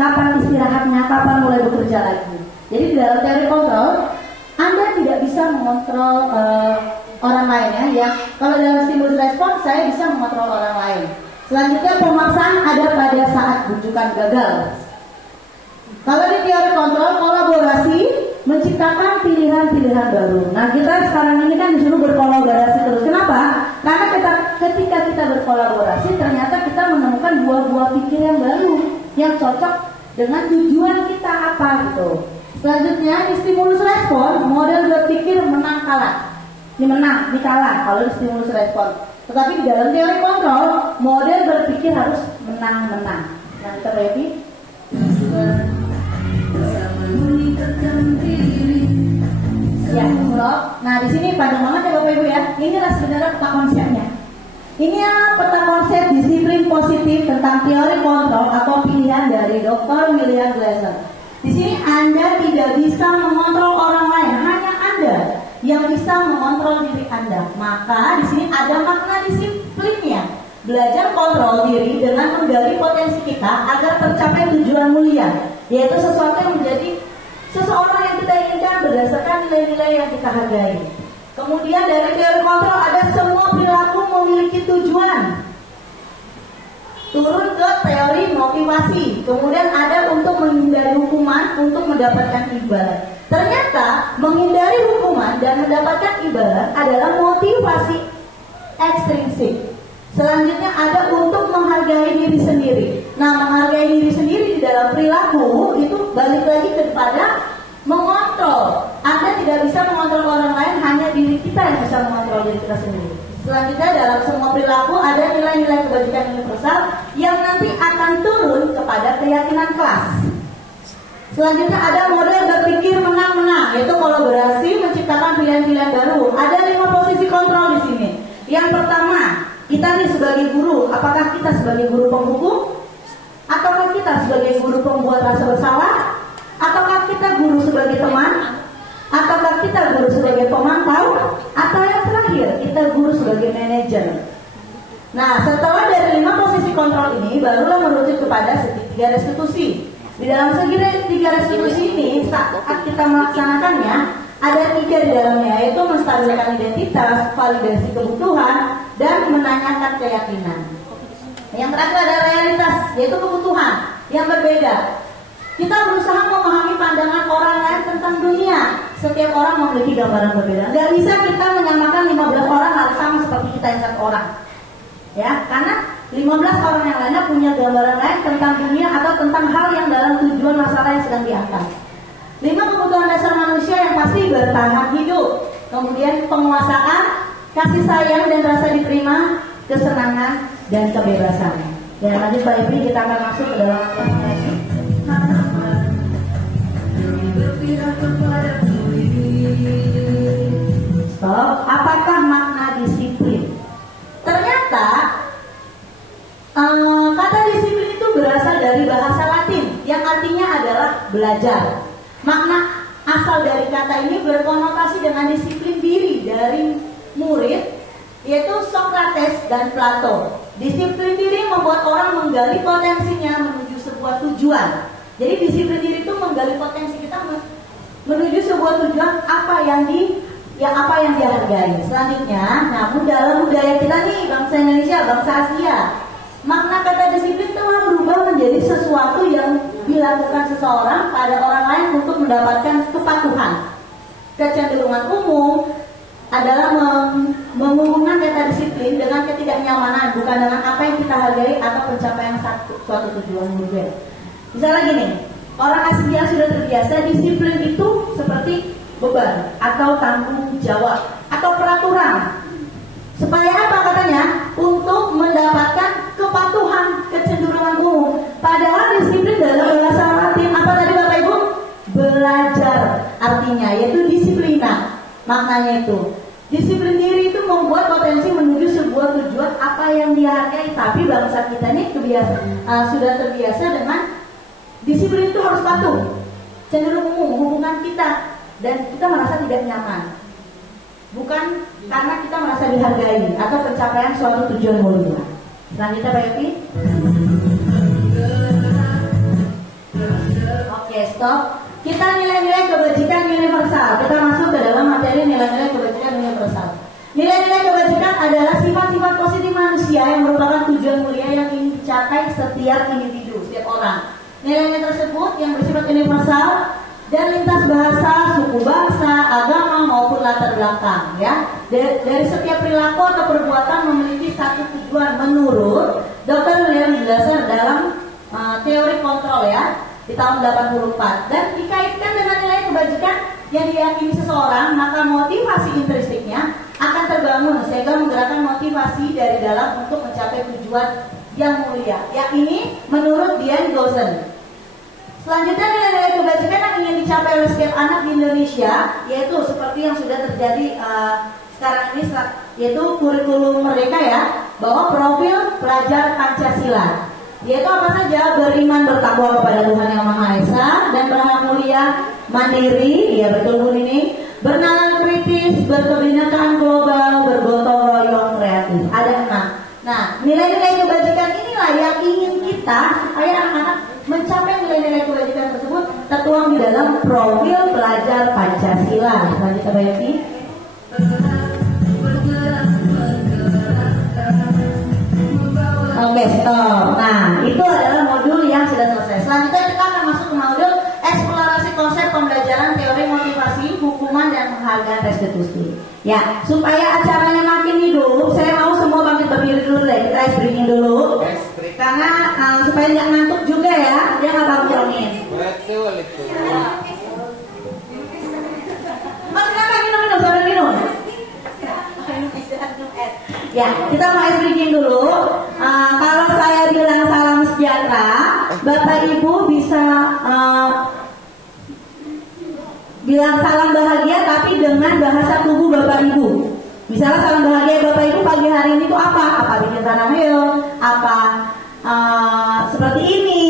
kapan istirahatnya, kapan mulai bekerja lagi. Jadi di dalam teori kontrol Anda tidak bisa mengontrol orang lain ya. Kalau dalam stimulus respon saya bisa mengontrol orang lain. Selanjutnya, pemaksaan ada pada saat bujukan gagal. Kalau di teori kontrol, kolaborasi menciptakan pilihan-pilihan baru. Nah, kita sekarang ini kan disuruh berkolaborasi terus. Kenapa? Karena ketika kita berkolaborasi, ternyata kita menemukan buah-buah pikir yang baru yang cocok dengan tujuan kita apa gitu. Selanjutnya, di stimulus respon, model berpikir menang kalah. Ini menang, ini kalah kalau di stimulus respon. Tetapi di dalam teori kontrol, model berpikir harus menang-menang. Nah, kita ready? Ya, stop. Nah, di sini panjang banget ya Bapak Ibu ya. Inilah sebenarnya peta konsepnya. Ini peta konsep disiplin positif tentang teori kontrol atau pilihan dari Dr. William Glasser. Di sini Anda tidak bisa mengontrol orang lain, hanya Anda yang bisa mengontrol diri Anda. Maka di sini ada makna disiplinnya. Belajar kontrol diri dengan menggali potensi kita agar tercapai tujuan mulia, yaitu sesuatu yang menjadi seseorang yang kita inginkan berdasarkan nilai-nilai yang kita hargai. Kemudian dari teori kontrol ada semua perilaku memiliki tujuan. Turun ke teori motivasi. Kemudian ada untuk menghindari hukuman untuk mendapatkan imbalan. Ternyata menghindari hukuman dan mendapatkan imbalan adalah motivasi ekstrinsik. Selanjutnya ada untuk menghargai diri sendiri. Nah, menghargai diri sendiri di dalam perilaku itu balik lagi kepada mengontrol. Anda tidak bisa mengontrol orang lain, hanya diri kita yang bisa mengontrol diri kita sendiri. Selanjutnya, dalam semua perilaku ada nilai-nilai kebajikan universal yang nanti akan turun kepada keyakinan kelas. Selanjutnya ada model berpikir menang-menang, yaitu kolaborasi menciptakan pilihan-pilihan baru. Ada 5 posisi kontrol di sini. Yang pertama, kita nih sebagai guru, apakah kita sebagai guru penghukum? Ataukah kita sebagai guru pembuat rasa bersalah? Ataukah kita guru sebagai teman? Apakah kita guru sebagai pemantau atau yang terakhir kita guru sebagai manajer? Nah, setelah dari 5 posisi kontrol ini, barulah merujuk kepada segitiga restitusi. Di dalam segitiga restitusi ini, saat kita melaksanakannya, ada 3 di dalamnya, yaitu menstabilkan identitas, validasi kebutuhan, dan menanyakan keyakinan. Yang terakhir ada realitas, yaitu kebutuhan yang berbeda. Kita berusaha memahami pandangan orang lain tentang dunia. Setiap orang memiliki gambaran berbeda. Gak bisa kita menyamakan 15 orang harus sama seperti kita yang 1 orang. Ya, karena 15 orang yang lainnya punya gambaran lain tentang dunia atau tentang hal yang dalam tujuan masalah yang sedang diangkat. 5 kebutuhan dasar manusia yang pasti bertahan hidup. Kemudian penguasaan, kasih sayang dan rasa diterima, kesenangan dan kebebasan. Dan lanjut Pak Ibu, kita akan masuk ke dalam kelasnya ini. Stop. Apakah makna disiplin? Ternyata kata disiplin itu berasal dari bahasa Latin yang artinya adalah belajar. Makna asal dari kata ini berkonotasi dengan disiplin diri dari murid, yaitu Socrates dan Plato. Disiplin diri membuat orang menggali potensinya menuju sebuah tujuan. Jadi disiplin diri itu menggali potensi kita menuju sebuah tujuan apa yang dihargai. Selanjutnya, namun dalam budaya kita nih, bangsa Indonesia, bangsa Asia, makna kata disiplin telah berubah menjadi sesuatu yang dilakukan seseorang pada orang lain untuk mendapatkan kepatuhan. Kecenderungan umum adalah menghubungkan kata disiplin dengan ketidaknyamanan, bukan dengan apa yang kita hargai atau pencapaian suatu tujuan mungkin. Misalnya gini, orang Asia sudah terbiasa disiplin itu seperti beban atau tanggung jawab atau peraturan. Supaya apa katanya? Untuk mendapatkan kepatuhan, kecenderungan umum. Padahal disiplin dalam bahasa Latin apa tadi Bapak Ibu? Belajar artinya, yaitu disiplina. Maknanya itu disiplin diri itu membuat potensi menuju sebuah tujuan apa yang dihargai. Tapi bangsa kita ini sudah terbiasa dengan disiplin itu harus patuh, cenderung umum, hubungan kita dan kita merasa tidak nyaman. Bukan karena kita merasa dihargai atau pencapaian suatu tujuan mulia. Selanjutnya Pak Yofi. Oke, stop. Kita nilai-nilai kebajikan universal. Kita masuk ke dalam materi nilai-nilai kebajikan universal. Nilai-nilai kebajikan adalah sifat-sifat positif manusia yang merupakan tujuan mulia yang ingin dicapai setiap individu, setiap orang. Nilai-nilai tersebut yang bersifat universal dan lintas bahasa, suku bangsa, agama maupun latar belakang, ya. Dari setiap perilaku atau perbuatan memiliki satu tujuan menurut Dr. William Glasser dalam teori kontrol, ya, di tahun 84, dan dikaitkan dengan nilai kebajikan yang diyakini seseorang, maka motivasi intrinstiknya akan terbangun sehingga menggerakkan motivasi dari dalam untuk mencapai tujuan yang mulia, yakni menurut Dian Gosen. Selanjutnya nilai-nilai kebajikan yang ingin dicapai oleh setiap anak di Indonesia, yaitu seperti yang sudah terjadi sekarang ini, yaitu kurikulum mereka, ya, bahwa profil pelajar Pancasila, yaitu apa saja? Beriman bertakwa kepada Tuhan Yang Maha Esa dan berhak mulia, mandiri, ya betul Bu ini, bernalar kritis, berkebinekaan global, bergotong royong, kreatif. Ada 6. Nah, nilai-nilai kebajikan inilah yang ingin kita supaya anak-anak mencapai nilai-nilai kebajikan tersebut tertuang di dalam profil pelajar Pancasila. Selanjutnya Pak Yofi. Oke, stop. Nah, itu adalah modul yang sudah selesai. Selanjutnya kita akan masuk ke modul eksplorasi konsep pembelajaran teori motivasi, hukuman dan penghargaan restitusi. Ya, supaya acaranya makin hidup, saya mau semua bangkit berdiri dulu deh. Kita ice breaking dulu. Karena supaya nggak ngantuk juga, ya, dia nggak bangunin. Betul itu. Mas, silakan minum, saudara minum. Ya, kita mau ice breaking dulu. Kalau saya bilang salam sejahtera, Bapak Ibu bisa bilang salam bahagia tapi dengan bahasa tubuh Bapak Ibu. Misalnya salam bahagia Bapak Ibu pagi hari ini itu apa? Apa bikin tanah hill? Apa seperti ini?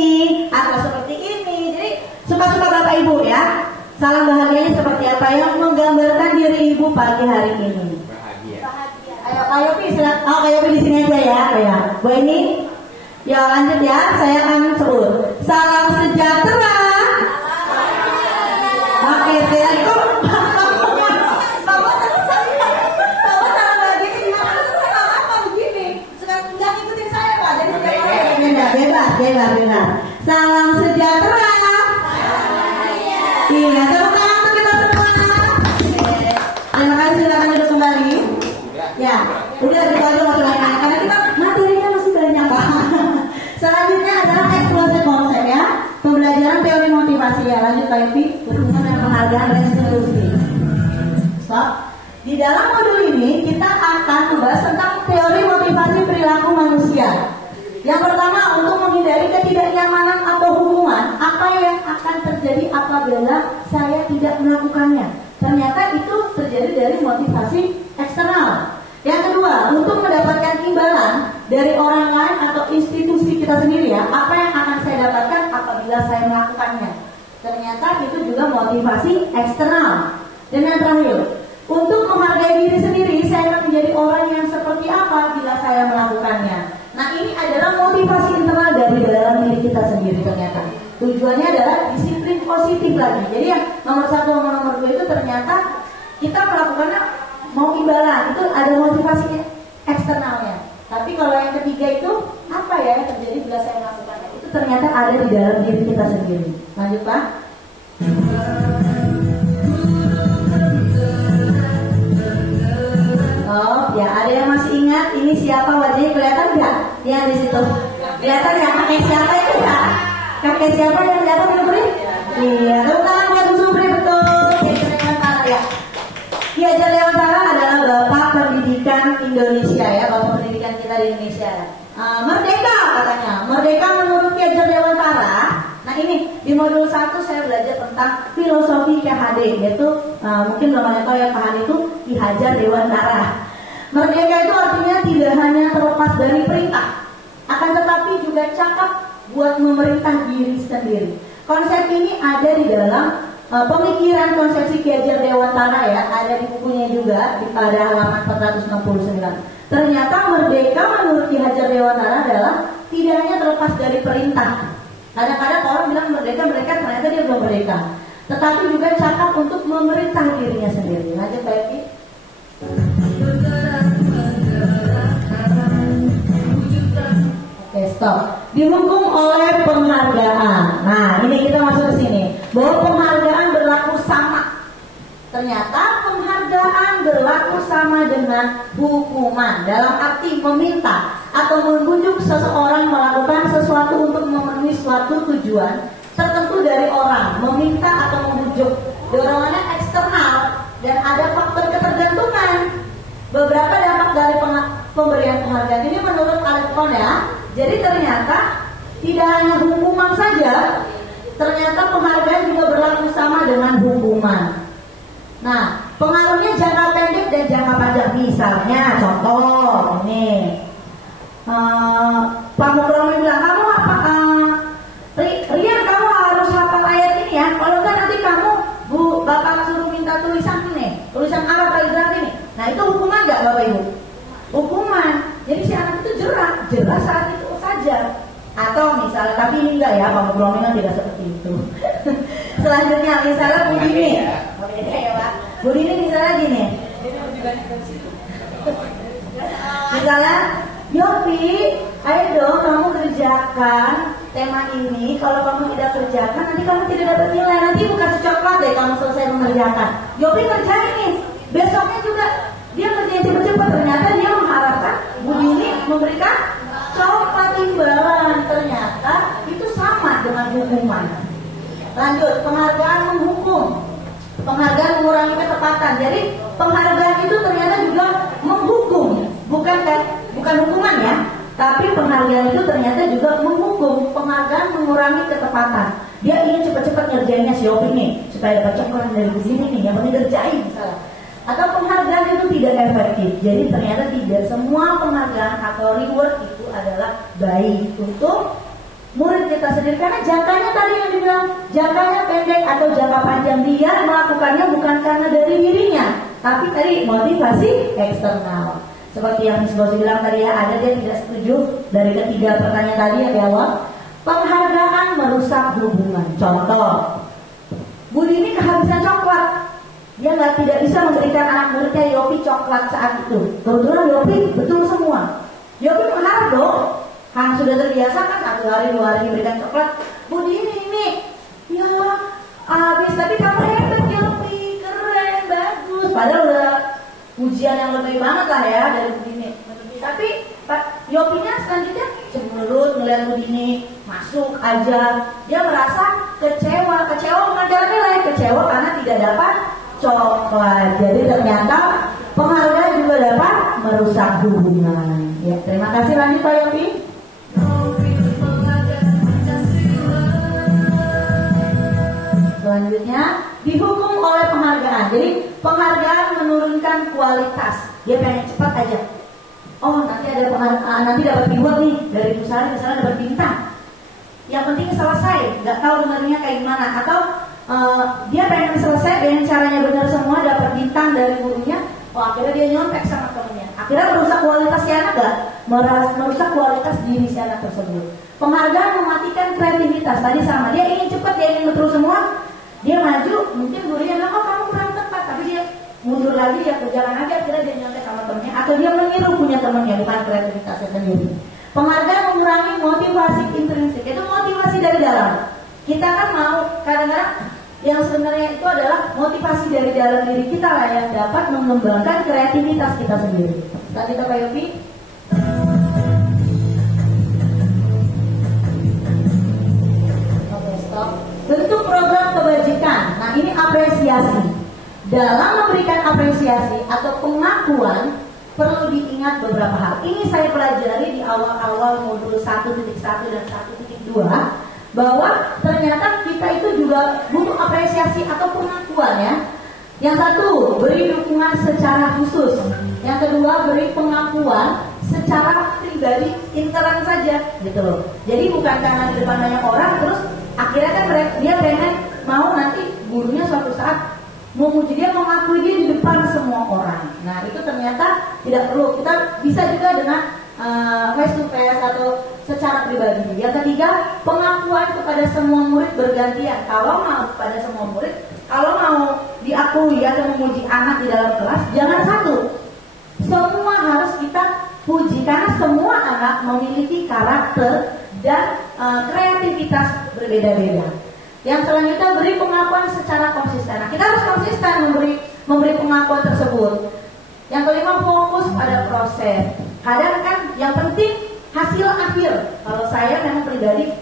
Atau seperti ini? Jadi suka-suka Bapak Ibu, ya. Salam bahagianya seperti apa yang Minggu pagi hari ini. Bahagia. Ayo Kak Yopi, silakan. Oh Kak Yopi di sini aja ya, ya. Bu ini, ya lanjut ya. Saya akan sebut. Salam sejahtera. Oke, saya itu. Bebas. Salam sejahtera. Iya, tepuk tangan untuk kita semua. Terima kasih, silakan duduk kembali. Ya, udah gitu aja masalahnya. Karena kita materinya masih banyak. Selanjutnya adalah eksplorasi konsep ya. Pembelajaran teori motivasi ya. Lanjut Kak Yopi, berhubungan dengan penghargaan restitusi. Stop. Di dalam modul ini kita akan membahas tentang teori motivasi perilaku manusia. Yang pertama, untuk menghindari ketidaknyamanan atau hukuman, apa yang akan terjadi apabila saya tidak melakukannya? Ternyata itu terjadi dari motivasi eksternal. Yang kedua, untuk mendapatkan imbalan dari orang lain atau institusi kita sendiri ya, apa yang akan saya dapatkan apabila saya melakukannya? Ternyata itu juga motivasi eksternal. Dan yang terakhir, untuk menghargai diri sendiri, saya akan menjadi orang yang seperti apa bila saya melakukannya. Nah ini adalah motivasi internal dari dalam diri kita sendiri ternyata. Tujuannya adalah disiplin positif lagi. Jadi yang nomor 1 sama nomor 2 itu ternyata kita melakukannya mau imbalan. Itu ada motivasi eksternalnya. Tapi kalau yang ketiga itu apa ya yang terjadi bila saya melakukannya? Itu ternyata ada di dalam diri kita sendiri. Lanjut Pak. Oh ya, ada yang masih ingat ini siapa wajahnya kelihatan nggak? Yang di situ kelihatan ya, kakek siapa itu ya? Kakek siapa yang kelihatan Bu Supri? Iya, tepuk tangan buat Bu Supri, betul. Ya. Ki Hajar Dewantara adalah Bapak Pendidikan Indonesia ya, Bapak Pendidikan kita di Indonesia. Merdeka katanya, merdeka menurut Ki Hajar Dewantara. Nah ini di modul 1 saya belajar tentang filosofi KHD, yaitu mungkin belum ada tahu ya KHD itu Ki Hajar Dewantara. Merdeka itu artinya tidak hanya terlepas dari perintah, akan tetapi juga cakap buat memerintah diri sendiri. Konsep ini ada di dalam pemikiran konsepsi Ki Hajar Dewantara ya, ada di bukunya juga pada halaman 469. Ternyata merdeka menurut Ki Hajar Dewantara adalah tidak hanya terlepas dari perintah. Kadang-kadang orang bilang merdeka, ternyata dia belum merdeka. Tetapi juga cakap untuk memerintah dirinya sendiri. Lanjut Pak Eki. Oke, stop. Dihukum oleh penghargaan. Nah, ini kita masuk ke sini. Bahwa penghargaan berlaku sama. Ternyata penghargaan berlaku sama dengan hukuman. Dalam arti meminta atau membujuk seseorang melakukan sesuatu untuk memenuhi suatu tujuan tertentu dari orang. Meminta atau membujuk dorongannya eksternal dan ada faktor ketergantungan. Beberapa dampak dari pemberian penghargaan ini menurut Alexon ya. Jadi ternyata tidak hanya hukuman saja, ternyata penghargaan juga berlaku sama dengan hukuman. Nah, pengaruhnya jangka pendek dan jangka panjang. Misalnya, contoh ini, Pak Mukroni bilang, kamu apa? Rian, kamu harus hafal ayat ini ya. Kalau enggak nanti kamu, Bapak suruh minta tulisan ini, tulisan Arab kaligrafi ini. Nah, itu hukuman nggak Bapak Ibu? Hukuman. Jadi si anak itu jelas saat itu saja. Atau misalnya, tapi ini enggak ya, Pak Mukroni kan tidak seperti itu. Selanjutnya, misalnya Bu Dini. Beda ya Pak. Bu Dini misalnya gini. Misalnya, Yopi, ayo dong kamu kerjakan tema ini. Kalau kamu tidak kerjakan, nanti kamu tidak dapat nilai. Nanti bukan coklat deh kamu selesai mengerjakan. Yopi kerjain nih. Besoknya juga dia kerjain cepat-cepat. Ternyata dia mengharapkan Bu Dini memberikan coklat imbalan. Ternyata itu sama dengan hukuman. Lanjut, penghargaan menghukum. Penghargaan mengurangi ketepatan. Jadi penghargaan itu ternyata juga menghukum, bukan hukuman ya. Tapi penghargaan itu ternyata juga menghukum. Penghargaan mengurangi ketepatan. Dia ingin cepat-cepat ngerjainnya si Yopi nih supaya dapat coklat dari sini nih, yang penting kerjain misalnya. Atau penghargaan itu tidak efektif. Jadi ternyata tidak semua penghargaan atau reward itu adalah baik untuk murid kita sendiri, karena jangkanya tadi yang dibilang jangkanya pendek atau jangka panjang. Dia melakukannya bukan karena dari dirinya, Tapi tadi motivasi eksternal. Seperti yang Miss Bosi bilang tadi ya, ada dia tidak setuju dari ketiga pertanyaan tadi yang di awal. Penghargaan merusak hubungan. Contoh, Bu Dini kehabisan coklat. Dia tidak bisa memberikan anak muridnya Yopi coklat saat itu. Kebetulan Yopi betul semua. Yopi mengharap dong, kan sudah terbiasa kan 1 hari 2 hari diberikan coklat. Bu Dini ini, ya habis tapi kamu hebat Yopi, keren, bagus. Padahal udah ujian yang lebih banget lah ya dari Bu Dini. Tapi Yopinya selanjutnya cemberut melihat Bu Dini masuk aja. Dia merasa kecewa bukan karena nilai, kecewa karena tidak dapat coklat. Jadi ternyata penghargaan juga dapat merusak hubungan. Ya, terima kasih, lanjut Pak Yopi. Selanjutnya dihukum oleh penghargaan. Jadi penghargaan menurunkan kualitas. Dia pengen cepat aja. Oh nanti ada penghargaan, nanti dapat reward nih dari perusahaan, misalnya dapat bintang. Yang penting selesai, nggak tahu dengarnya kayak gimana. Atau dia pengen selesai dengan caranya benar semua, dapat bintang dari gurunya. Oh akhirnya dia nyontek sama temennya. Akhirnya merusak kualitas si anak gak? Merusak kualitas diri si anak tersebut. Penghargaan mematikan kreativitas. Tadi sama, dia ingin cepat, dia ingin betul semua. Dia maju, mungkin gurunya bilang, oh kamu kurang tepat. Tapi dia mundur lagi, dia berjalan aja. Akhirnya dia nyontek sama temennya. Atau dia meniru punya temennya, bukan kreativitasnya sendiri. Penghargaan mengurangi motivasi intrinsik. Itu motivasi dari dalam. Kita kan mau, kadang-kadang yang sebenarnya itu adalah motivasi dari dalam diri kita lah yang dapat mengembangkan kreativitas kita sendiri. Tadi kita Pak Yopi. Oke, stop. Bentuk program kebajikan. Nah ini apresiasi. Dalam memberikan apresiasi atau pengakuan perlu diingat beberapa hal. Ini saya pelajari di awal-awal modul 1.1 dan 1.2. Bahwa ternyata kita itu juga butuh apresiasi atau pengakuan ya. Yang satu, beri dukungan secara khusus. Yang kedua, beri pengakuan secara pribadi, intern saja gitu loh. Jadi bukan karena di depan banyak orang terus akhirnya kan dia pengen mau nanti gurunya suatu saat memuji dia, mengakui dia di depan semua orang. Nah itu ternyata tidak perlu. Kita bisa juga dengan face to face atau secara pribadi. Yang ketiga, pengakuan kepada semua murid bergantian. Kalau mau kepada semua murid, kalau mau diakui atau memuji anak di dalam kelas, jangan satu. Semua harus kita puji karena semua anak memiliki karakter dan kreativitas berbeda-beda. Yang selanjutnya, beri pengakuan secara konsisten. Nah, kita harus konsisten memberi pengakuan tersebut. Yang kelima, fokus pada proses. Kadang kan yang penting hasil akhir. Kalau saya memang pribadi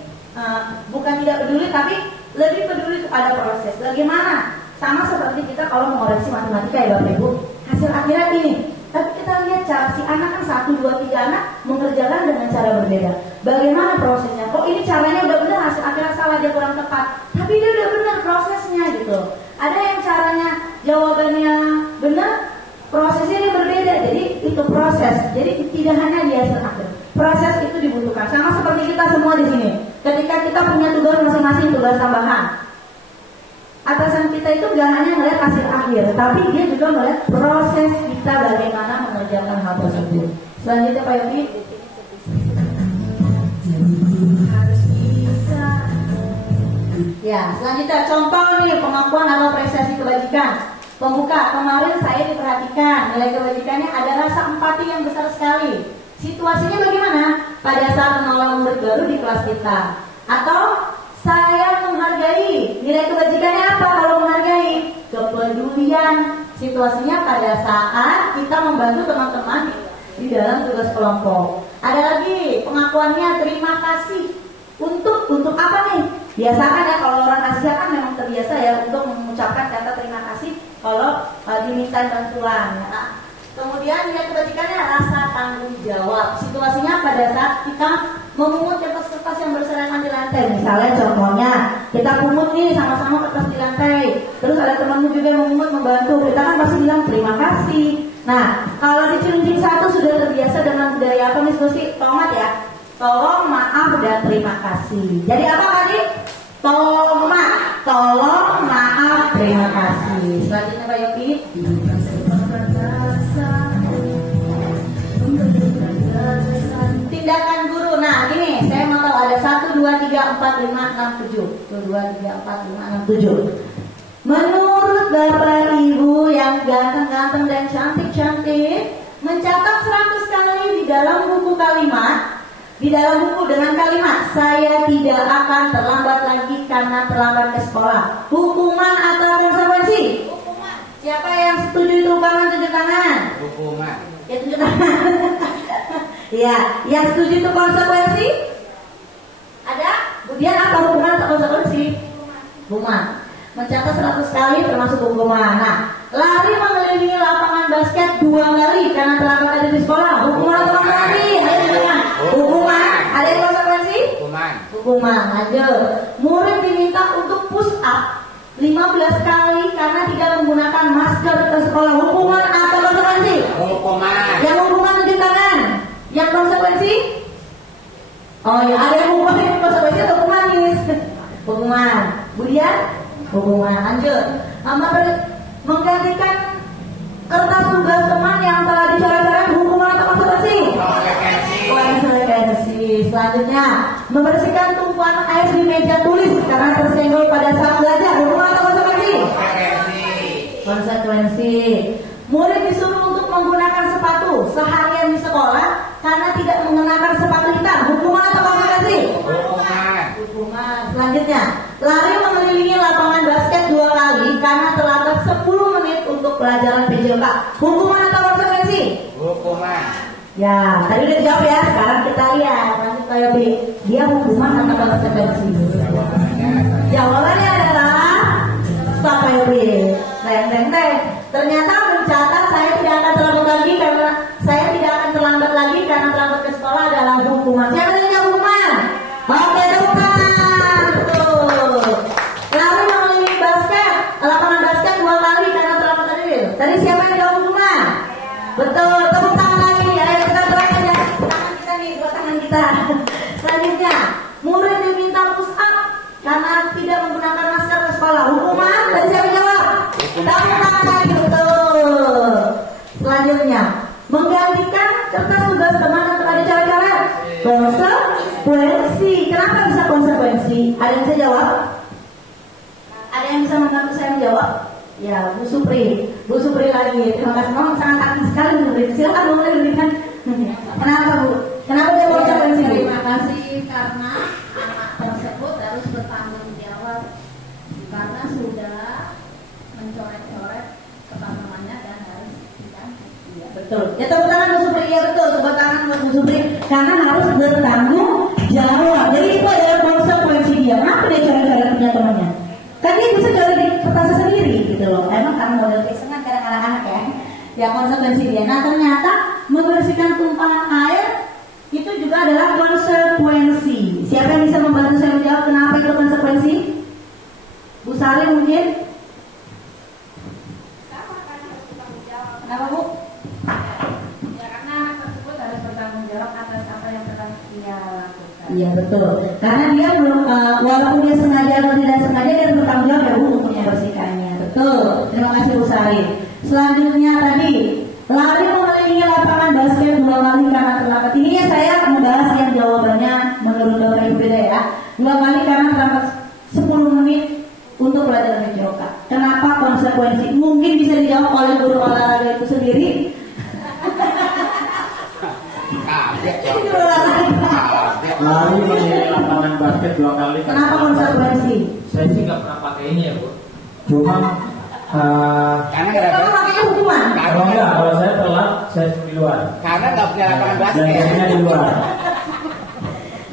bukan tidak peduli, tapi lebih peduli kepada proses. Bagaimana? Sama seperti kita kalau mengoreksi matematika ya Bapak Ibu, hasil akhirnya ini. Tapi kita lihat cara si anak kan 1, 2, 3 anak mengerjakan dengan cara berbeda. Bagaimana prosesnya? Kok ini caranya udah benar, hasil akhirnya salah, dia kurang tepat. Tapi dia udah benar prosesnya gitu. Ada yang caranya jawabannya benar, prosesnya ini berbeda. Jadi itu proses. Jadi tidak hanya di hasil akhir. Proses itu dibutuhkan. Sama seperti kita semua di sini. Ketika kita punya tugas masing-masing, tugas tambahan. Atasan kita itu gak hanya melihat hasil akhir, tapi dia juga melihat proses kita bagaimana mengerjakan hal tersebut. Selanjutnya Pak Yopi. Ya, selanjutnya contoh nih pengakuan atau apresiasi kebajikan. Pembuka, kemarin saya diperhatikan, nilai kebajikannya ada rasa empati yang besar sekali. Situasinya bagaimana? Pada saat menolong murid baru di kelas kita. Atau saya menghargai, nilai kebajikannya apa kalau menghargai? Kepedulian. Situasinya pada saat kita membantu teman-teman di dalam tugas kelompok. Ada lagi pengakuannya terima kasih. Untuk apa nih? Biasakan ya kalau orang Asia kan memang terbiasa ya untuk mengucapkan kata terima kasih kalau diminta bantuan. Nah, kemudian nilai kebajikannya rasa tanggung jawab. Situasinya pada saat kita memungut kertas-kertas yang berserakan di lantai. Misalnya contohnya kita pungut nih sama-sama kertas di lantai. Terus ada temanmu juga yang memungut membantu. Kita kan pasti bilang terima kasih. Nah kalau di Cilincing 1 sudah terbiasa dengan budaya apa Miss Gusti? Tomat ya. Tolong, maaf, dan terima kasih. Jadi apa tadi? Tolong, maaf, terima kasih. Selanjutnya Pak Yopi. 1, 2, 3, 4, 5, 6, 7. Menurut Bapak Ibu yang ganteng-ganteng dan cantik-cantik, mencatat 100 kali di dalam buku kalimat, di dalam buku dengan kalimat saya tidak akan terlambat lagi karena terlambat ke sekolah. Hukuman atau konsekuensi? Hukuman. Siapa yang setuju itu hukuman, tunjuk tangan. Hukuman. Ya, tunjuk tangan. Ya, yang setuju itu konsekuensi? Ada? Kemudian apa hukuman atau konsekuensi? Hukuman. Mencatat 100 kali termasuk hukuman. Nah, lari mengelilingi lapangan basket 2 kali karena terlambat ada di sekolah. Hukuman atau konsekuensi? Hukuman. Ada yang konsekuensi? Hukuman. Aja. Murid diminta untuk push up 15 kali karena tidak menggunakan masker ke sekolah. Hukuman atau konsekuensi? Hukuman. Yang hukuman tunjuk tangan. Yang konsekuensi? Oh ya, ada yang hukuman, yang konsekuensi atau hukuman nih? Hukuman. Kemudian hukuman. Lanjut. Menggantikan kertas tugas teman yang telah dicoret-coret. Hukuman atau konsekuensi? Konsekuensi. Selanjutnya, membersihkan tumpuan air di meja tulis karena tersenggol pada saat belajar. Hukuman atau konsekuensi? Konsekuensi. Murid disuruh untuk menggunakan sepatu seharian di sekolah karena tidak mengenakan sepatu hitam. Hukuman atau konsekuensi? Hukuman. Selanjutnya, lari mengelilingi lapangan basket 2 kali karena terlambat 10 menit untuk pelajaran PJK. Hukuman atau konsekuensi? Hukuman. Ya, tadi udah dijawab ya. Sekarang kita lihat nanti kayak dia hukuman atau konsekuensi. Jawabannya adalah stop B. Ternyata mencatat saya tidak akan terlambat lagi karena terlambat ke sekolah adalah hukuman. Siapa yang jawab hukuman? Oke, hukuman. Betul. Lalu mengelilingi lapangan basket 2 kali karena terlambat tadi. Tadi siapa yang jawab hukuman? Betul. Tepuk tangan lagi. Ayo kita doakan ya. Tangan kita nih, 2 tangan kita. Selanjutnya, murid diminta push up karena tidak menggunakan masker ke sekolah. Hukuman. Tadi siapa yang jawab? Tepuk tangan lagi. Betul. Selanjutnya, menggantikan kertas tugas teman yang telah dicoret-coret. Konsekuensi. Kenapa bisa konsekuensi? Ada yang bisa jawab? Ada yang bisa membantu saya menjawab? Ya, Bu Supri. Bu Supri lagi. Terima kasih. Memang sangat aktif sekali Bu Supri. Silakan Bu Supri. Kenapa Bu? Kenapa dia konsekuensi? Terima kasih karena anak tersebut harus bertanggung jawab karena sudah mencoret-coret kertas temannya dan harus diganti. Iya, betul. Ya, tepuk tangan Bu Supri. Ya, betul. Tepuk tangan buat Bu Supri. Karena harus bertanggung jawab. Jadi itu adalah konsekuensi dia. Kenapa dia coret-coret punya temannya? Kan dia bisa coret di kertasnya sendiri gitu loh. Emang karena model kesengan kadang anak-anak ya. Ya, konsekuensi dia. Nah, ternyata membersihkan tumpahan air itu juga adalah konsekuensi. Siapa yang bisa membantu saya menjawab kenapa itu konsekuensi? Bu Salim mungkin? Kenapa Bu? Ya karena anak tersebut harus bertanggung jawab atas apa yang telah dia lakukan. Iya betul. Karena dia belum walaupun dia sengaja atau tidak sengaja dia bertanggung jawab ya Bu untuk membersihkannya. Betul. Terima kasih Bu Salim. Selanjutnya tadi lari mengelilingi lapangan basket 2 kali karena terlambat. Ini ya saya membahas yang jawabannya menurut Bapak Ibu beda ya. 2 kali karena terlambat 10 menit untuk pelajaran PJK. Kenapa konsekuensi? Mungkin bisa dijawab oleh guru olahraga itu sendiri. Lari mengelilingi lapangan basket 2 kali. Kenapa konsekuensi? Saya sih nggak pernah pakai ini ya Bu. Cuma Karena nggak Kalau ada. pakai hukuman. kalau enggak, kalau saya telat, saya di luar. Karena nggak punya lapangan Dan basket. biasanya di luar.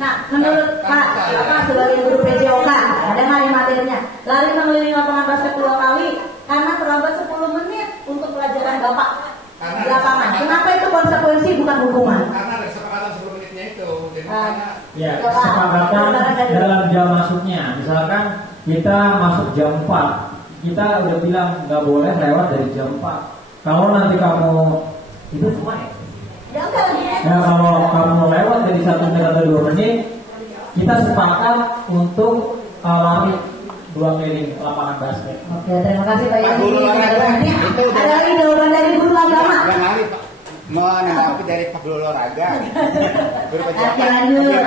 Nah, menurut Pak, sebagai guru PJK, ada nggak di materinya? Lari mengelilingi lapangan basket 2 kali karena terlambat 10 menit untuk pelajaran Bapak di lapangan. Kenapa itu konsekuensi bukan hukuman? Karena ada kesepakatan 10 menitnya itu. Jadi makanya Ya, kesepakatan dalam jam masuknya. Misalkan kita masuk jam 4, kita udah bilang nggak boleh lewat dari jam 4. Kalau nanti kamu itu cuma Ya enggak. ya kalau kamu lewat dari 1 menit atau 2 menit, kita sepakat untuk lari 2 keliling lapangan basket. Oke, terima kasih Pak Yani. Guru olahraga itu udah. Ada lagi jawaban dari guru agama. Yang lain menanggapi dari Pak Guru olahraga. Guru Oke, lanjut.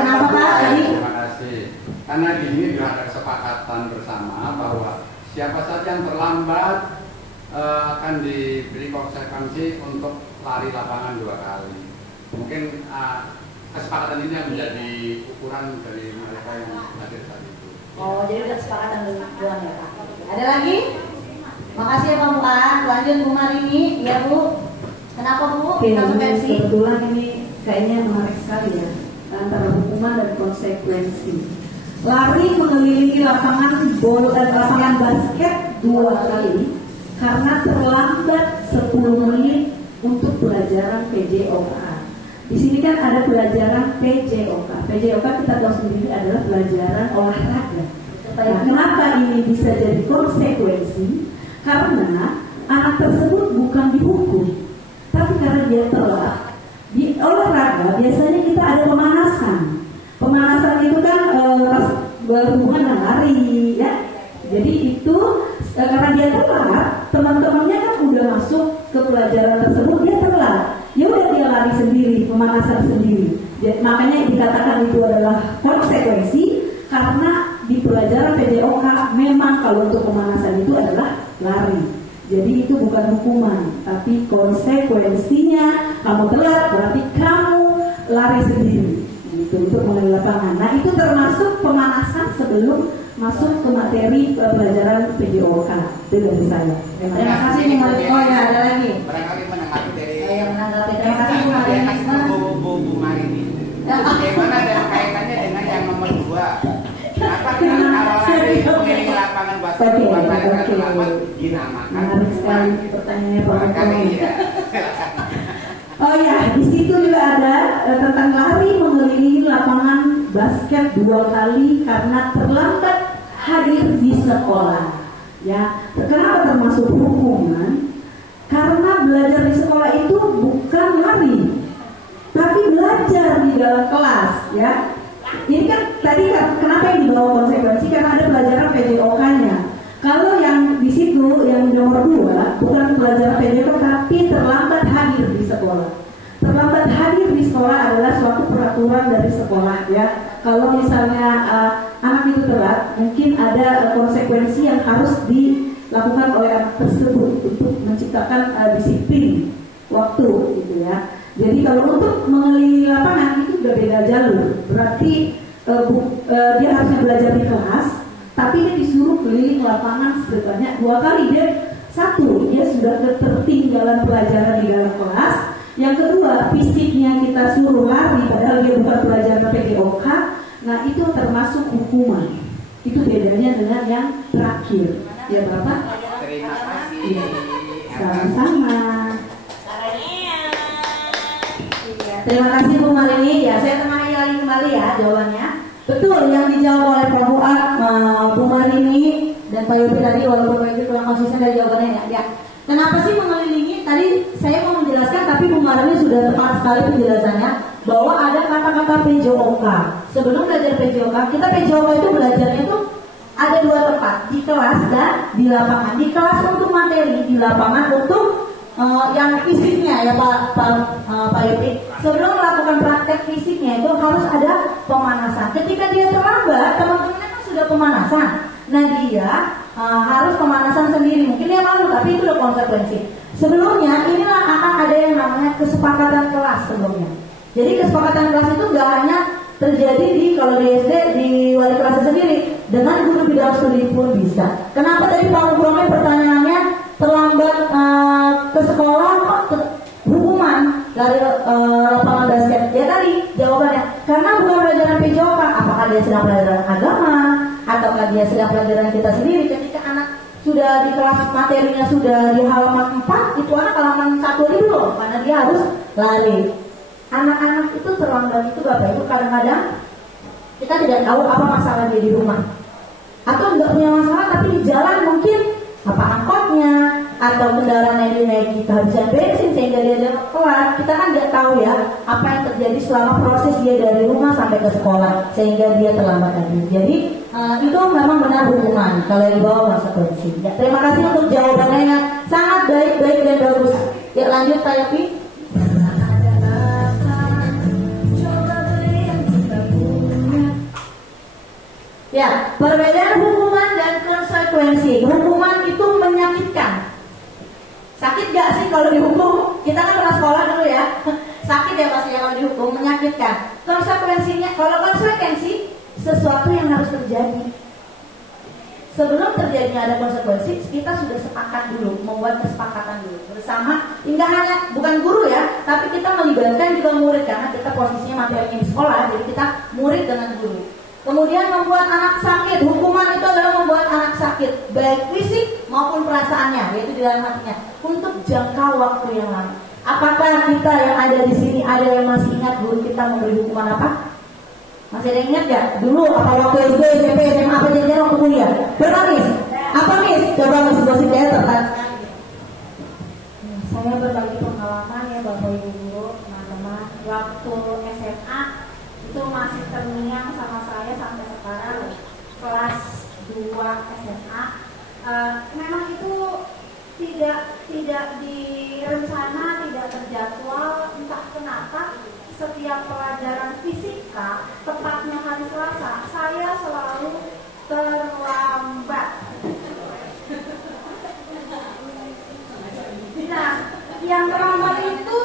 Kenapa Pak? Tadi Karena di sini juga ada kesepakatan bersama bahwa siapa saja yang terlambat akan diberi konsekuensi untuk lari lapangan 2 kali. Mungkin kesepakatan ini yang menjadi ukuran dari mereka yang hadir tadi itu. Oh, jadi udah kesepakatan duluan ya Pak. Ada lagi? Makasih ya Pak Muan. Lanjut Bu Marini, ya Bu. Kenapa Bu? Konsekuensi. Kebetulan ini kayaknya menarik sekali ya, antara hukuman dan konsekuensi. Lari mengelilingi lapangan lapangan basket 2 kali karena terlambat 10 menit untuk pelajaran PJOK. Di sini kan ada pelajaran PJOK. PJOK kita tahu sendiri adalah pelajaran olahraga. Nah, kenapa ini bisa jadi konsekuensi? Karena anak tersebut bukan dihukum, tapi karena dia telat. Di olahraga biasanya kita ada pemanasan. Pemanasan itu kan berhubungan dengan lari, ya. Jadi itu karena dia telat, teman-temannya kan udah masuk ke pelajaran tersebut, dia telat. Ya udah dia lari sendiri, pemanasan sendiri. Jadi, makanya dikatakan itu adalah konsekuensi karena di pelajaran PJOK memang kalau untuk pemanasan itu adalah lari. Jadi itu bukan hukuman, tapi konsekuensinya kamu telat berarti kamu lari sendiri. Gitu, untuk mengenai lapangan. Nah itu termasuk pemanasan sebelum masuk ke materi pelajaran PJOK. Itu dari saya. Terima kasih Bu Marini. Oh ya, ada lagi. Barangkali menanggapi dari yang menanggapi. Terima kasih Bu Marini. Bu Marini. Bagaimana dan kaitannya dengan yang nomor 2? Kenapa kalau lari mengelilingi lapangan basket 2 kali terlambat dinamakan? Menarik sekali pertanyaannya Pak Barangkali ya. Oh ya, di situ juga ada tentang lari mengelilingi lapangan basket 2 kali karena terlambat hadir di sekolah. Ya, kenapa termasuk hukuman? Karena belajar di sekolah itu bukan lari, tapi belajar di dalam kelas. Ya, ini kan tadi kan kenapa yang dibawa konsekuensi karena ada pelajaran PJOK-nya. Kalau yang di situ yang nomor 2 bukan pelajaran PJOK tapi terlambat hadir di sekolah. Terlambat hadir di sekolah adalah suatu peraturan dari sekolah ya. Kalau misalnya anak itu telat, mungkin ada konsekuensi yang harus dilakukan oleh anak tersebut untuk menciptakan disiplin waktu gitu ya. Jadi kalau untuk mengelilingi lapangan itu udah beda jalur. Berarti dia harusnya belajar di kelas, tapi dia disuruh keliling lapangan sebanyak 2 kali. Dia sudah ketertinggalan pelajaran di dalam kelas. Yang kedua, fisiknya kita suruh lari padahal dia bukan pelajaran PJOK. Nah itu termasuk hukuman. Itu bedanya dengan yang terakhir. Ya Bapak? Terima kasih. Ya. Sama-sama. Terima kasih Bu Marini. Ya, saya temani lagi kembali ya jawabannya. Betul yang dijawab oleh Pak Fuad, Bu Marini dan Pak Yopi tadi walaupun itu kurang konsisten dari jawabannya ya. Ya. Kenapa sih mengelilingi? Tadi saya mau menjelaskan tapi Bu Marini sudah tepat sekali penjelasannya bahwa ada kata-kata PJOK. Sebelum belajar PJOK, kita PJOK itu belajarnya itu ada 2 tempat, di kelas dan di lapangan. Di kelas untuk materi, di lapangan untuk yang fisiknya ya Pak Yopi. Sebelum melakukan praktek fisiknya itu harus ada pemanasan. Ketika dia terlambat, teman-temannya kan sudah pemanasan. Nah dia harus pemanasan sendiri. Mungkin dia malu, tapi itu udah konsekuensi. Sebelumnya inilah akan ada yang namanya kesepakatan kelas sebelumnya. Jadi kesepakatan kelas itu gak hanya terjadi di kalau di SD di wali kelas sendiri, dengan guru bidang studi pun bisa. Kenapa tadi Pak Muhammad pertanyaannya terlambat ke sekolah hukuman dari lapangan basket? Ya tadi jawabannya karena bukan pelajaran PJOK. Apakah dia sedang pelajaran agama ataukah dia sedang pelajaran kita sendiri? Ketika anak sudah di kelas materinya sudah di halaman 4, itu anak halaman 1 ini belum, karena dia harus lari. Anak-anak itu terlambat itu Bapak Ibu kadang-kadang kita tidak tahu apa masalah dia di rumah, atau nggak punya masalah tapi di jalan mungkin apa angkotnya atau kendaraan yang dinaiki kehabisan bensin sehingga dia keluar. Kita kan nggak tahu ya apa yang terjadi selama proses dia dari rumah sampai ke sekolah sehingga dia terlambat tadi. Jadi itu memang benar hukuman kalau yang dibawa konsekuensi. Ya, terima kasih untuk jawabannya yang sangat baik dan bagus. Ya lanjut Pak Yopi. Ya, perbedaan hukuman dan konsekuensi. Hukuman itu menyakitkan. Sakit gak sih kalau dihukum? Kita kan pernah sekolah dulu ya. Sakit ya pastinya kalau dihukum, menyakitkan. Konsekuensinya, kalau konsekuensi sesuatu yang harus terjadi. Sebelum terjadinya ada konsekuensi, kita sudah sepakat dulu, membuat kesepakatan dulu bersama. Enggak hanya bukan guru ya, tapi kita melibatkan juga murid karena kita posisinya materinya di sekolah, jadi kita murid dengan guru. Kemudian membuat anak sakit. Hukuman itu adalah membuat anak sakit, baik fisik maupun perasaannya, yaitu di dalam hatinya, untuk jangka waktu yang lama. Apakah kita yang ada di sini ada yang masih ingat guru kita memberi hukuman apa? Masih ada yang ingat gak? Dulu apa waktu SD, SMP, SMA, apa jajaran waktu kuliah? Berapa Miss? Apa Miss? Coba Miss gosip saya tertarik. Saya berbagi pengalaman ya Bapak Ibu Guru, teman-teman. Waktu SMA itu masih terngiang sama saya sampai sekarang, kelas 2 SMA. Memang itu tidak direncana, tidak terjadwal, entah kenapa setiap pelajaran fisika, tepatnya hari Selasa, saya selalu terlambat. Nah, yang terlambat itu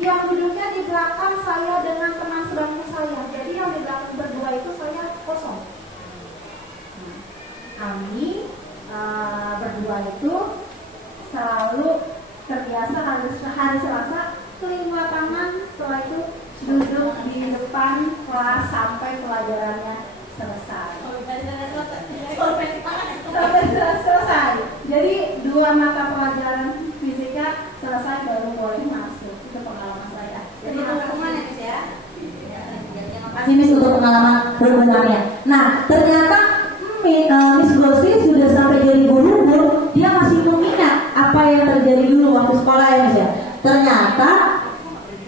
yang duduknya di belakang saya dengan teman sebangku saya. Jadi yang di belakang berdua itu saya kosong. Kami berdua itu selalu terbiasa hari Selasa kelima tangan, setelah itu duduk di depan kelas sampai pelajarannya selesai. Sampai selesai. Jadi 2 mata pelajaran fisika selesai baru boleh masuk. Itu pengalaman saya. Jadi hukuman ya Miss ya. Terima kasih Miss untuk pengalaman berguraunya. Nah, ternyata Miss Glossy sudah sampai jadi guru, dia masih mengingat apa yang terjadi dulu waktu sekolah ya Miss ya. Ternyata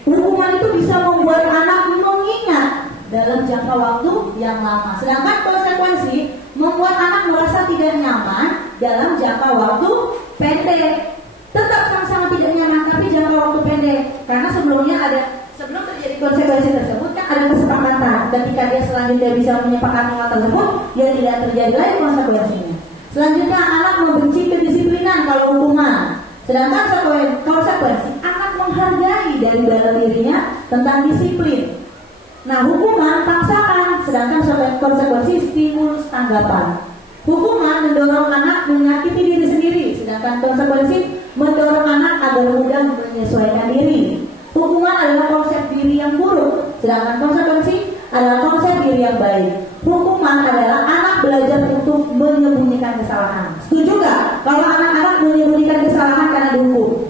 hukuman itu bisa membuat anak mengingat dalam jangka waktu yang lama. Sedangkan konsekuensi membuat anak merasa tidak nyaman dalam jangka waktu pendek. Tetap sama-sama tidak nyaman tapi jangka waktu pendek. Karena sebelum terjadi konsekuensi tersebut kan ada kesepakatan. Ketika dia selanjutnya bisa menyepakati hal tersebut, dia tidak terjadi lagi konsekuensinya. Selanjutnya anak membenci kedisiplinan kalau hukuman. Sedangkan konsekuensi anak menghargai dari dalam dirinya tentang disiplin. Nah, hukuman paksaan, sedangkan konsekuensi stimulus tanggapan. Hukuman mendorong anak menyakiti diri sendiri, sedangkan konsekuensi mendorong anak agar mudah menyesuaikan diri. Hukuman adalah konsep diri yang buruk, sedangkan konsekuensi adalah konsep diri yang baik. Hukuman adalah anak belajar untuk menyembunyikan kesalahan. Setuju gak? Kalau anak-anak menyembunyikan kesalahan karena dihukum?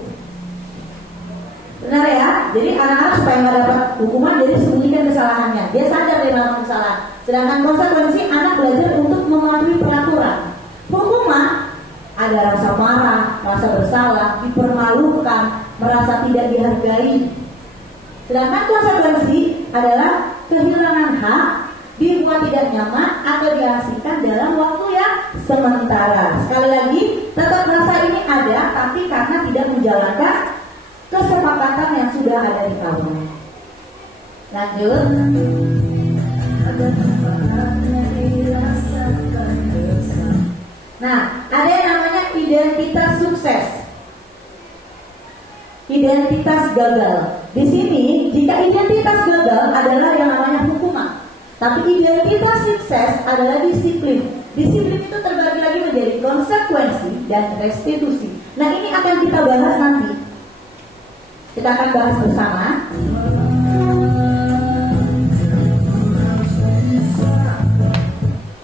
Benar ya? Jadi anak-anak supaya nggak dapat hukuman, jadi sembunyikan kesalahannya. Dia sadar dia melakukan kesalahan. Sedangkan konsekuensi anak belajar untuk mematuhi peraturan. Hukuman ada rasa marah, rasa bersalah, dipermalukan, merasa tidak dihargai. Sedangkan konsekuensi adalah kehilangan hak, dibuat tidak nyaman atau diasingkan dalam waktu yang sementara. Sekali lagi, tetap rasa ini ada, tapi karena tidak menjalankan kesepakatan yang sudah ada di kamu. Lanjut. Nah, ada yang namanya identitas sukses, identitas gagal. Di sini, jika identitas gagal adalah yang namanya hukuman, tapi identitas sukses adalah disiplin. Disiplin itu terbagi lagi menjadi konsekuensi dan restitusi. Nah, ini akan kita bahas nanti. Kita akan bahas bersama.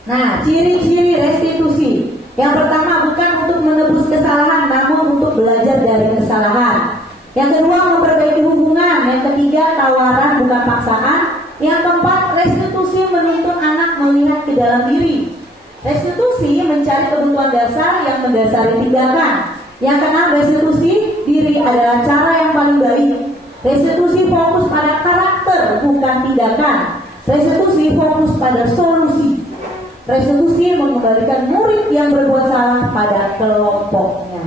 Nah, ciri-ciri restitusi. Yang pertama, bukan untuk menebus kesalahan, namun untuk belajar dari kesalahan. Yang kedua, memperbaiki hubungan. Yang ketiga, tawaran bukan paksaan. Yang keempat, restitusi menuntun anak melihat ke dalam diri. Restitusi mencari kebutuhan dasar yang mendasari tindakan. Yang keenam, restitusi diri adalah cara yang paling baik. Restitusi fokus pada karakter, bukan tindakan. Restitusi fokus pada solusi. Restitusi mengembalikan murid yang berbuat salah pada kelompoknya.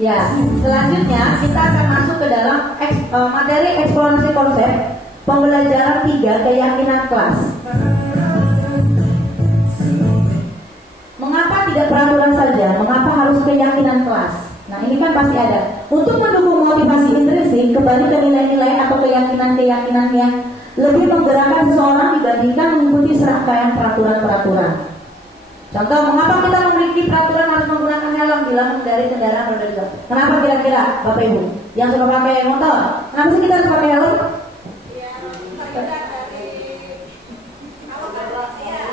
Ya, selanjutnya kita akan masuk ke dalam materi eksplorasi konsep pembelajaran 3 keyakinan kelas. Mengapa tidak peraturan saja? Mengapa harus keyakinan kelas? Nah, ini kan pasti ada. Untuk mendukung motivasi intrinsik, kembali ke nilai-nilai atau keyakinan-keyakinan yang lebih menggerakkan seseorang dibandingkan mengikuti serangkaian peraturan-peraturan. Contoh, mengapa kita memiliki peraturan harus menggunakan helm bila mengendarai kendaraan roda 2? Kenapa kira-kira, Bapak Ibu? Yang suka pakai motor, kenapa sih kita harus pakai helm?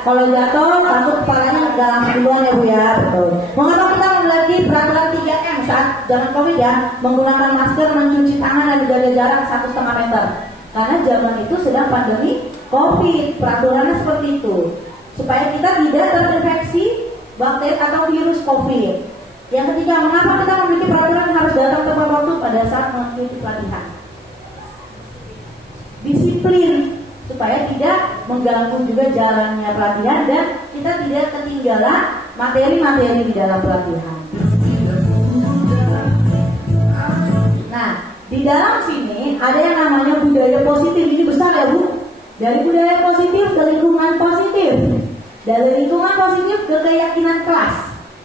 Kalau jatuh, takut kepalanya nggak langsung duluan ya Bu ya, betul. Mengapa kita memiliki peraturan 3M saat zaman COVID ya, menggunakan masker, mencuci tangan dan menjaga jarak 1,5 meter? Karena zaman itu sedang pandemi COVID, peraturannya seperti itu. Supaya kita tidak terinfeksi bakteri atau virus COVID. Yang ketiga, mengapa kita memiliki peraturan harus datang tepat waktu pada saat mengikuti pelatihan? Disiplin, supaya tidak mengganggu juga jalannya pelatihan dan kita tidak ketinggalan materi-materi di dalam pelatihan. Nah, di dalam sini ada yang namanya budaya positif. Ini besar ya Bu. Dari budaya positif ke lingkungan positif. Dari lingkungan positif ke keyakinan kelas.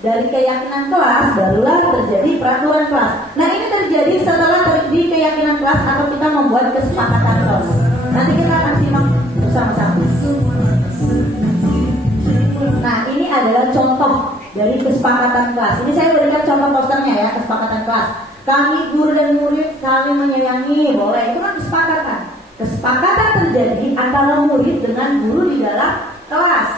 Dari keyakinan kelas barulah terjadi peraturan kelas. Nah, ini terjadi setelah terjadi keyakinan kelas atau kita membuat kesepakatan kelas. Nanti kita akan simak bersama-sama. Nah, ini adalah contoh dari kesepakatan kelas. Ini saya berikan contoh posternya ya, kesepakatan kelas. Kami guru dan murid saling menyayangi, boleh, itu kan kesepakatan. Kesepakatan terjadi antara murid dengan guru di dalam kelas.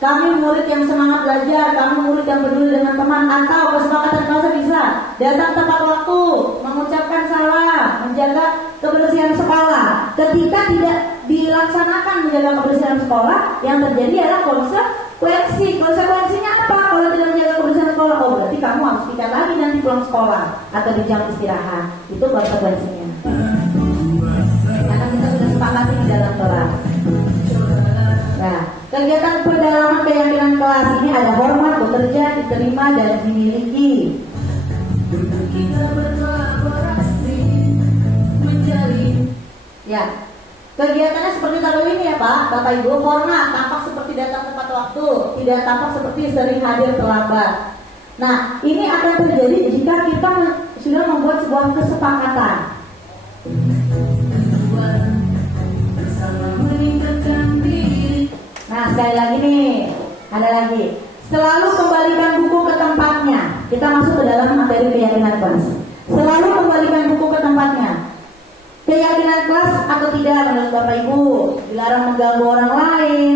Kami murid yang semangat belajar, kami murid yang peduli dengan teman, atau kesepakatan kelas bisa datang tepat waktu, mengucapkan salam, menjaga kebersihan sekolah. Ketika tidak dilaksanakan menjaga kebersihan sekolah, yang terjadi adalah konsekuensi. Konsekuensinya apa? Kalau tidak menjaga kebersihan sekolah, oh berarti kamu harus pikat lagi nanti pulang sekolah atau di jam istirahat. Itu konsekuensinya. Karena kita sudah sepakati di dalam kelas. Nah, kegiatan pendalaman keyakinan kelas ini ada hormat, bekerja, diterima, dan dimiliki. Ya, kegiatannya seperti tadi ini ya Pak, Bapak Ibu. Hormat, tampak seperti datang tepat waktu, tidak tampak seperti sering hadir terlambat. Nah, ini akan terjadi jika kita sudah membuat sebuah kesepakatan. Nah, sekali lagi nih, ada lagi. Selalu kembalikan buku ke tempatnya. Kita masuk ke dalam materi keyakinan kelas. Selalu kembalikan buku ke tempatnya. Keyakinan kelas atau tidak menurut Bapak Ibu? Dilarang mengganggu orang lain.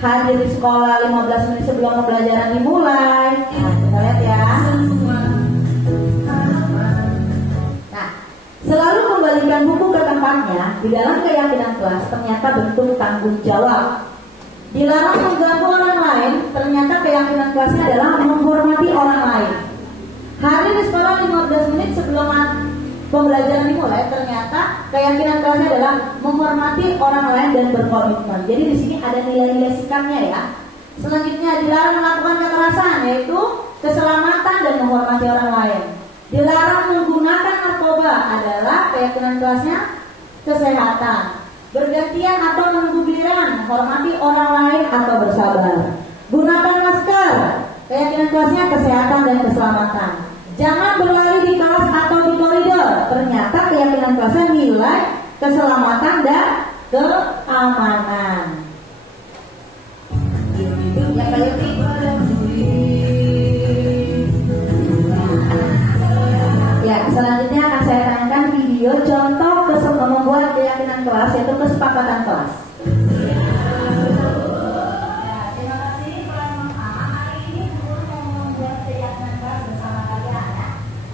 Hadir di sekolah 15 menit sebelum pembelajaran dimulai. Nah, kita lihat ya. Nah, selalu kembalikan buku ke tempatnya. Di dalam keyakinan kelas ternyata bentuk tanggung jawab. Dilarang mengganggu orang lain, ternyata keyakinan kelasnya adalah menghormati orang lain. Hadir di sekolah 15 menit sebelum pembelajaran dimulai, ternyata keyakinan kelasnya adalah menghormati orang lain dan berkomitmen. Jadi di sini ada nilai-nilai sikapnya ya. Selanjutnya dilarang melakukan kekerasan, yaitu keselamatan dan menghormati orang lain. Dilarang menggunakan narkoba adalah keyakinan kelasnya kesehatan. Bergantian atau menunggu giliran, hormati orang lain atau bersabar. Gunakan masker, keyakinan kelasnya kesehatan dan keselamatan. Jangan berlari di kelas atau di koridor, ternyata keyakinan kelasnya nilai keselamatan dan keamanan. Ya, Pak Yuti. Ya, selanjutnya akan saya tayangkan video contoh membuat keyakinan kelas, yaitu kesepakatan kelas. Terima kasih kelas pertama. Hari ini guru mau membuat keyakinan kelas bersama kalian.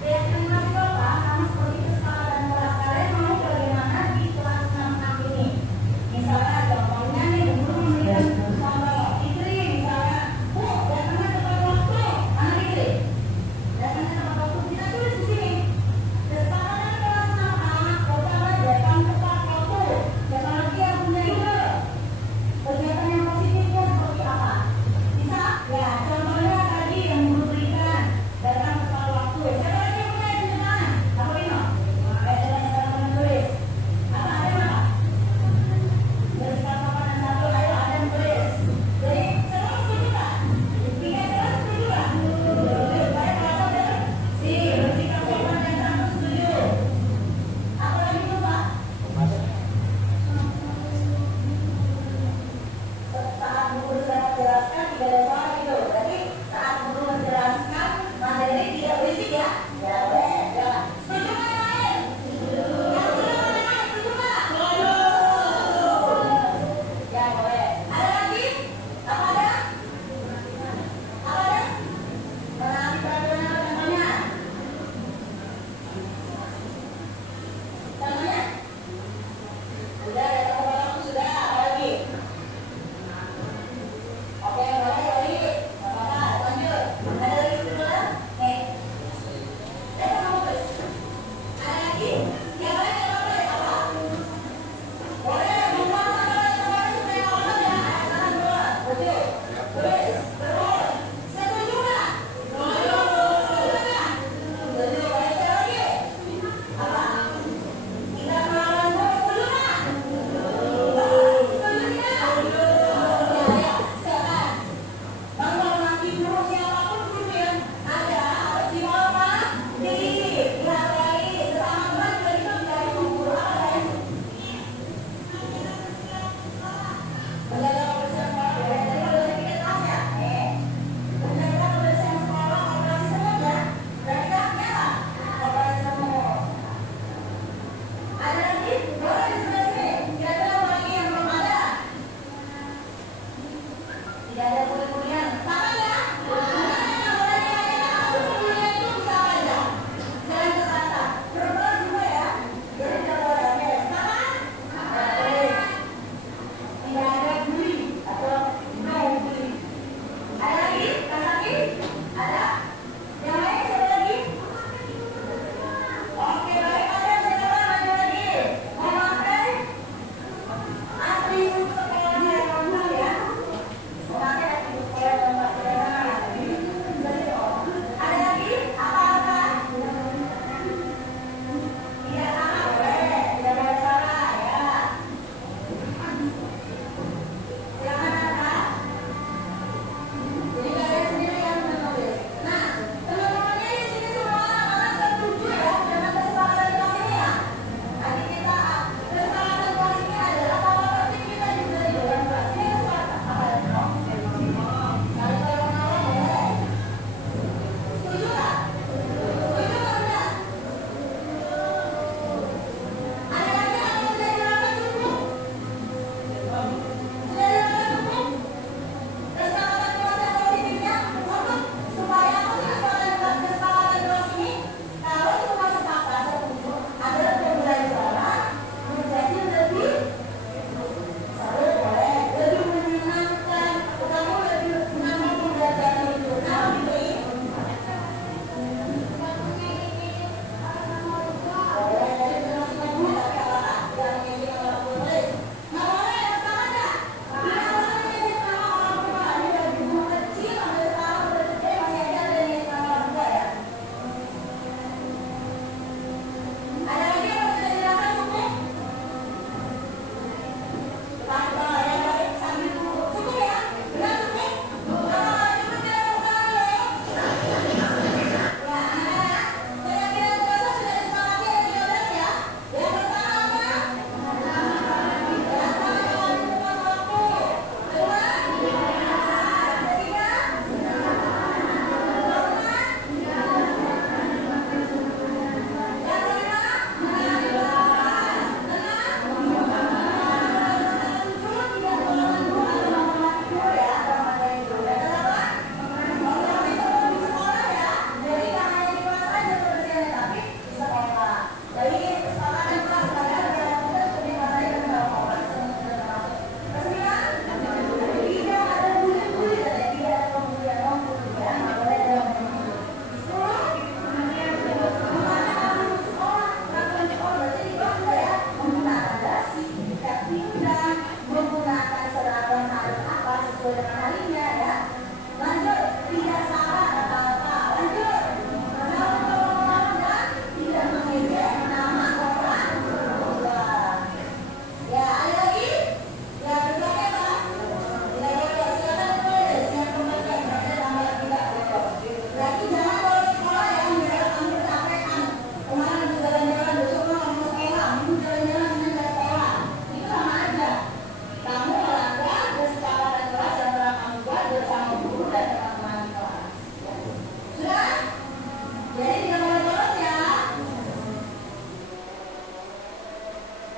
Keyakinan kelas kelas sama seperti kesepakatan kelas. Kalian mau bagaimana di kelas 6 ini? Misalnya contohnya nih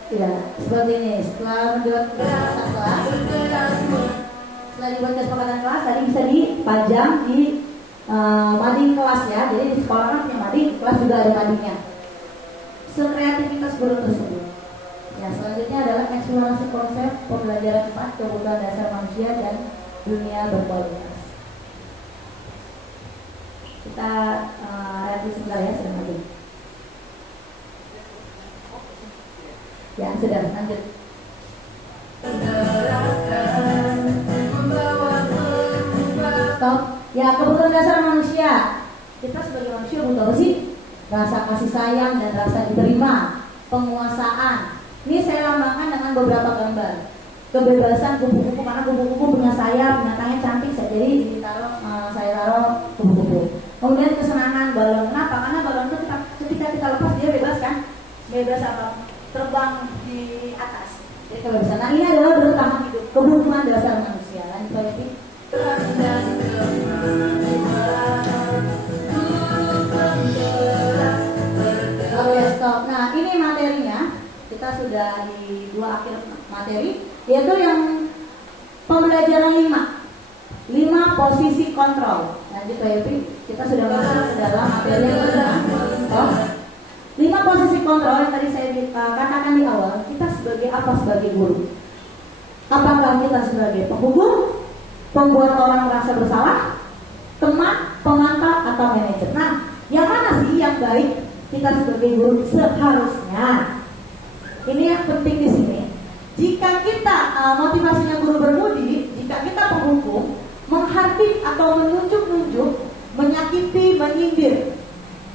Ya, seperti ini. Setelah dibuat kesepakatan kelas, tadi bisa dipajang di mading kelas ya. Jadi di sekolah kan punya mading, kelas juga ada madingnya. Sekreativitas guru tersebut. Ya, selanjutnya adalah eksplorasi konsep pembelajaran 4 kebutuhan dasar manusia dan dunia berkualitas. Kita review sebentar ya, sedang lagi. Ya, sudah lanjut. Stop. Ya, kebutuhan dasar manusia. Kita sebagai manusia butuh apa sih? Rasa kasih sayang dan rasa diterima, penguasaan. Ini saya lambangkan dengan beberapa gambar. Kebebasan kupu-kupu, karena kupu-kupu punya sayap, binatangnya cantik, jadi saya taruh kupu-kupu. Kemudian kesenangan balon. Kenapa? Karena balon itu ketika kita lepas dia bebas kan? Bebas apa? Terbang di atas. Jadi kebebasan. Nah, ini adalah bertahan hidup, kebutuhan dasar manusia. Lanjut lagi. Oke, stop. Nah, ini materinya. Kita sudah di 2 akhir materi, yaitu yang pembelajaran 5 posisi kontrol. Lanjut Pak Yopi, kita sudah masuk ke dalam materi yang kelima. 5 posisi kontrol yang tadi saya katakan di awal. Kita sebagai apa sebagai guru? Apakah kita sebagai penghukum, pembuat orang merasa bersalah, teman, pemantau, atau manajer? Nah, yang mana sih yang baik kita sebagai guru seharusnya? Ini yang penting di sini. Jika kita motivasinya guru berbudi, jika kita penghukum, menghardik atau menunjuk-nunjuk, menyakiti, menyindir,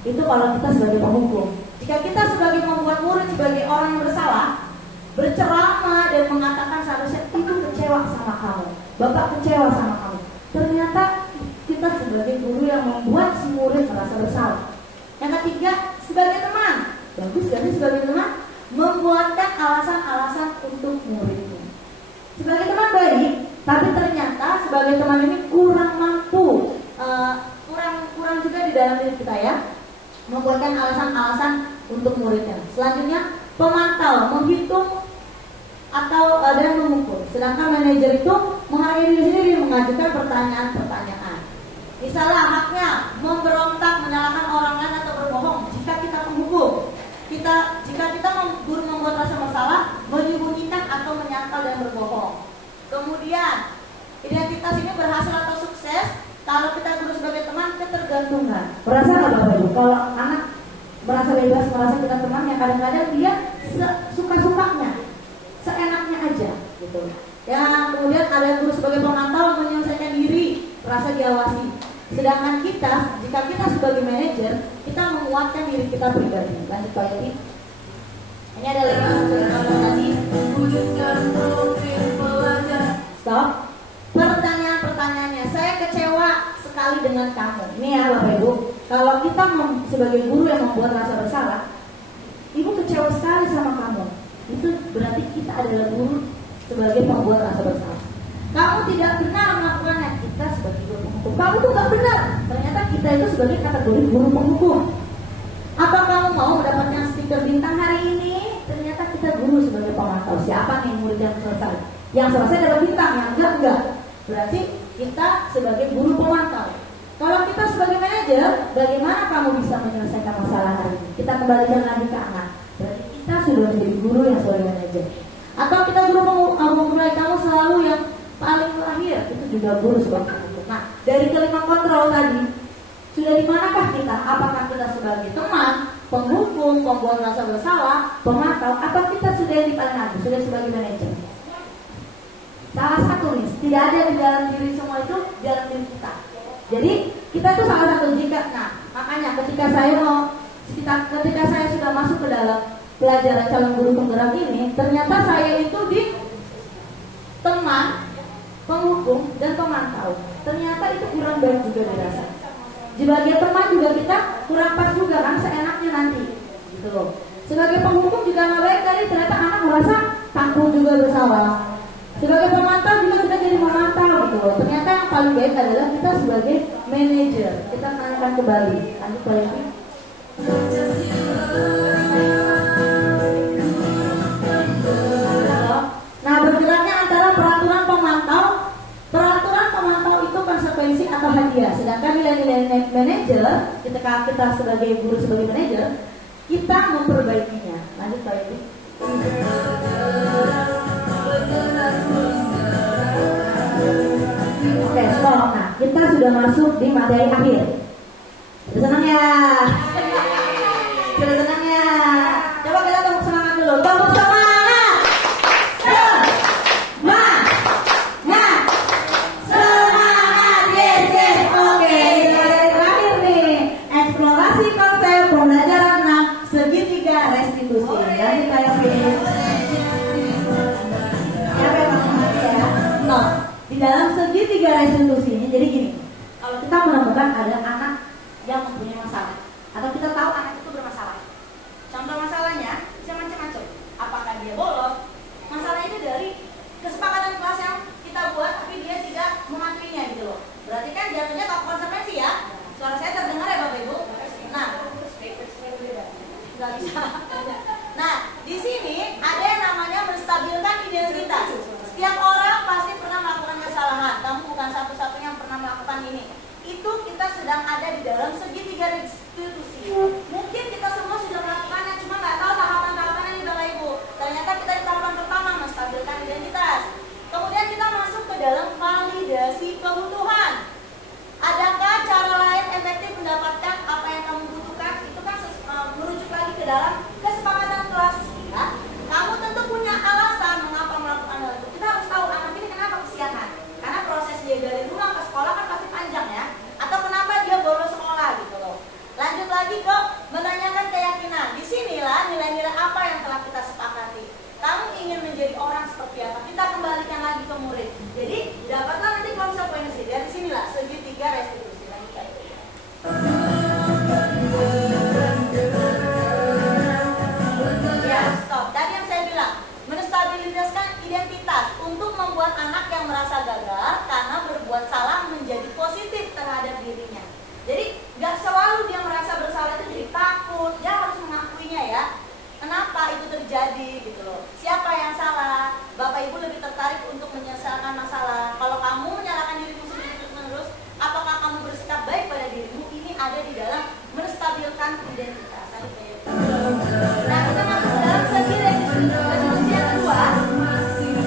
itu kalau kita sebagai penghukum. Jika kita sebagai membuat murid sebagai orang yang bersalah, berceramah dan mengatakan seharusnya itu kecewa sama kamu, bapak kecewa sama kamu, ternyata kita sebagai guru yang membuat si murid merasa bersalah. Yang ketiga, sebagai teman, bagus gak sih sebagai teman? Membuatkan alasan-alasan untuk muridnya. Sebagai teman baik, tapi ternyata sebagai teman ini kurang mampu, kurang juga di dalam diri kita ya, membuatkan alasan-alasan untuk muridnya. Selanjutnya, pemantau, menghitung atau dan mengukur. Sedangkan manajer itu menghargai diri sendiri, mengajukan pertanyaan-pertanyaan. Misalnya haknya memberontak, menyalahkan orang lain atau berbohong. Jika kita menghukum, jika kita guru membuat rasa bersalah, menyembunyikan atau menyangkal dan berbohong. Kemudian identitas ini berhasil atau sukses kalau kita guru sebagai teman, ketergantungan. Merasa nggak Bapak Ibu? Kalau anak merasa bebas, merasa kita teman, yang kadang-kadang dia suka-sukanya, seenaknya aja gitu. Ya, kemudian ada guru sebagai pemantau, menyelesaikan diri, merasa diawasi. Sedangkan kita, jika kita sebagai manajer, kita menguatkan diri kita pribadi. Lanjut Pak Yati. Ini ada lagi tadi. Stop. Pertanyaannya, saya kecewa sekali dengan kamu. Ini ya Bapak Ibu. Kalau kita sebagai guru yang membuat rasa bersalah, Ibu kecewa sekali sama kamu. Itu berarti kita adalah guru sebagai pembuat rasa bersalah. Kamu tidak benar melakukannya, kita sebagai guru penghukum. Kamu tuh gak benar. Ternyata kita itu sebagai kategori guru penghukum. Apa kamu mau mendapatkan stiker bintang hari ini? Ternyata kita guru sebagai pemantau. Siapa nih murid yang selesai? Yang selesai dapat bintang, yang enggak. Berarti kita sebagai guru pemantau. Kalau kita sebagai manajer, bagaimana kamu bisa menyelesaikan masalah hari ini? Kita kembalikan lagi ke anak. Berarti kita sudah menjadi guru yang sebagai manajer. Atau kita guru memulai kamu selalu yang paling terakhir, itu juga guru sebagai penghukum. Nah, dari kelima kontrol tadi, sudah di manakah kita? Apakah kita sebagai teman, penghukum, pembuat rasa bersalah, pemantau, atau kita sudah di paling atas, sudah sebagai manajer? Salah satu nih, tidak ada di dalam diri semua itu, di dalam diri kita. Jadi kita tuh salah satu jika, nah makanya ketika saya sudah masuk ke dalam pelajaran calon guru penggerak ini, ternyata saya itu di teman, penghukum, dan pemantau. Ternyata itu kurang baik juga dirasa. Sebagai teman juga kita kurang pas juga kan, seenaknya nanti gitu loh. Sebagai penghukum juga nggak baik tadi, ternyata anak merasa takut juga bersalah. Sebagai pemantau juga kita jadi memantau gitu loh. Ternyata yang paling baik adalah kita sebagai manajer. Kita akan kembali. Lanjut lagi. ketika kita sebagai guru, sebagai manajer, kita memperbaikinya. Lanjut Pak Ibu. Oke, stop. Nah, kita sudah masuk di materi akhir. Sudah senang ya? Sudah senang ya? Coba kita tepuk semangat dulu. Tepuk semangat! Semangat! Yes, yes. Oke, materi terakhir nih. Eksplorasi konsep pembelajaran anak segitiga restitusi. Jadi kayak ini. Siapa yang masuk ya? No. Di dalam segitiga restitusi ini, jadi gini. Kalau kita menemukan ada anak yang mempunyai masalah, atau kita tahu anak itu bermasalah. Contoh masalahnya bisa macam-macam. Apakah dia bolos? Masalah itu dari kesepakatan kelas yang kita buat, tapi dia tidak mematuhinya gitu loh. Berarti kan jatuhnya ke konsekuensi ya. Suara saya terdengar ya Bapak Ibu? Nah, nggak bisa. Nah, di sini ada yang namanya menstabilkan identitas. Setiap orang pasti pernah melakukan kesalahan. Kamu bukan satu-satunya yang pernah melakukan ini. Itu kita sedang ada di dalam segitiga restitusi. Mungkin kita semua sudah melakukannya, cuma nggak tahu tahapan-tahapannya nih Bapak Ibu. Ternyata kita di tahapan pertama menstabilkan identitas. Kemudian kita masuk ke dalam validasi kebutuhan. Adakah cara lain efektif mendapatkan apa yang kamu butuhkan? Itu kan merujuk lagi ke dalam kesepakatan kelas. Ya? Kamu tentu punya alasan mengapa melakukan hal itu. Kita harus tahu anak ini kenapa kesiangan. Karena proses dia dari rumah ke sekolah kan pasti panjang ya. Atau kenapa dia bolos sekolah gitu loh. Lanjut lagi ke menanyakan keyakinan. Disinilah nilai-nilai apa yang telah kita sepakati. Kamu ingin menjadi orang seperti apa? Kita kembalikan lagi ke murid. Jadi dapatlah nanti konsekuensi. Dari sinilah segitiga restitusi. Ya, stop. Tadi yang saya bilang, menstabilisasi identitas untuk membuat anak yang merasa gagal karena berbuat salah menjadi positif terhadap dirinya. Jadi gak selalu dia merasa bersalah itu jadi takut. Dia harus mengakuinya ya. Kenapa itu terjadi gitu loh. Siapa yang salah? Bapak Ibu lebih tertarik untuk menyelesaikan masalah. Kalau kamu menyalahkan dirimu sendiri terus-menerus, apakah kamu bersikap baik pada dirimu? Ini ada di dalam menstabilkan identitas. Nah, kita masuk ke dalam segi restitusi yang kedua,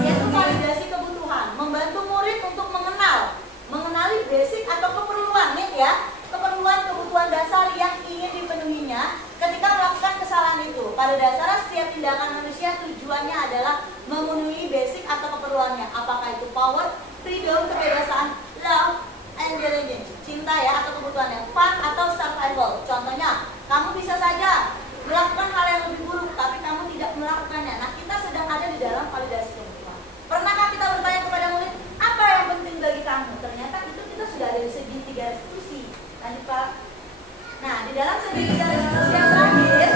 yaitu validasi kebutuhan. Membantu murid untuk mengenali basic atau keperluan nih ya. Kebutuhan dasar yang ingin dipenuhinya ketika melakukan kesalahan itu. Pada dasarnya setiap tindakan manusia tujuannya adalah memenuhi basic atau keperluannya. Apakah itu power, freedom, kebebasan, love, and intelligence, cinta ya atau kebutuhannya, fun atau survival. Contohnya, kamu bisa saja melakukan hal yang lebih buruk tapi kamu tidak melakukannya. Nah, kita sedang ada di dalam validasi kebutuhan. Pernahkah kita bertanya kepada murid, apa yang penting bagi kamu? Ternyata itu kita sudah ada di segitiga restitusi. Lanjut Pak. Nah, di dalam segitiga restitusi yang terakhir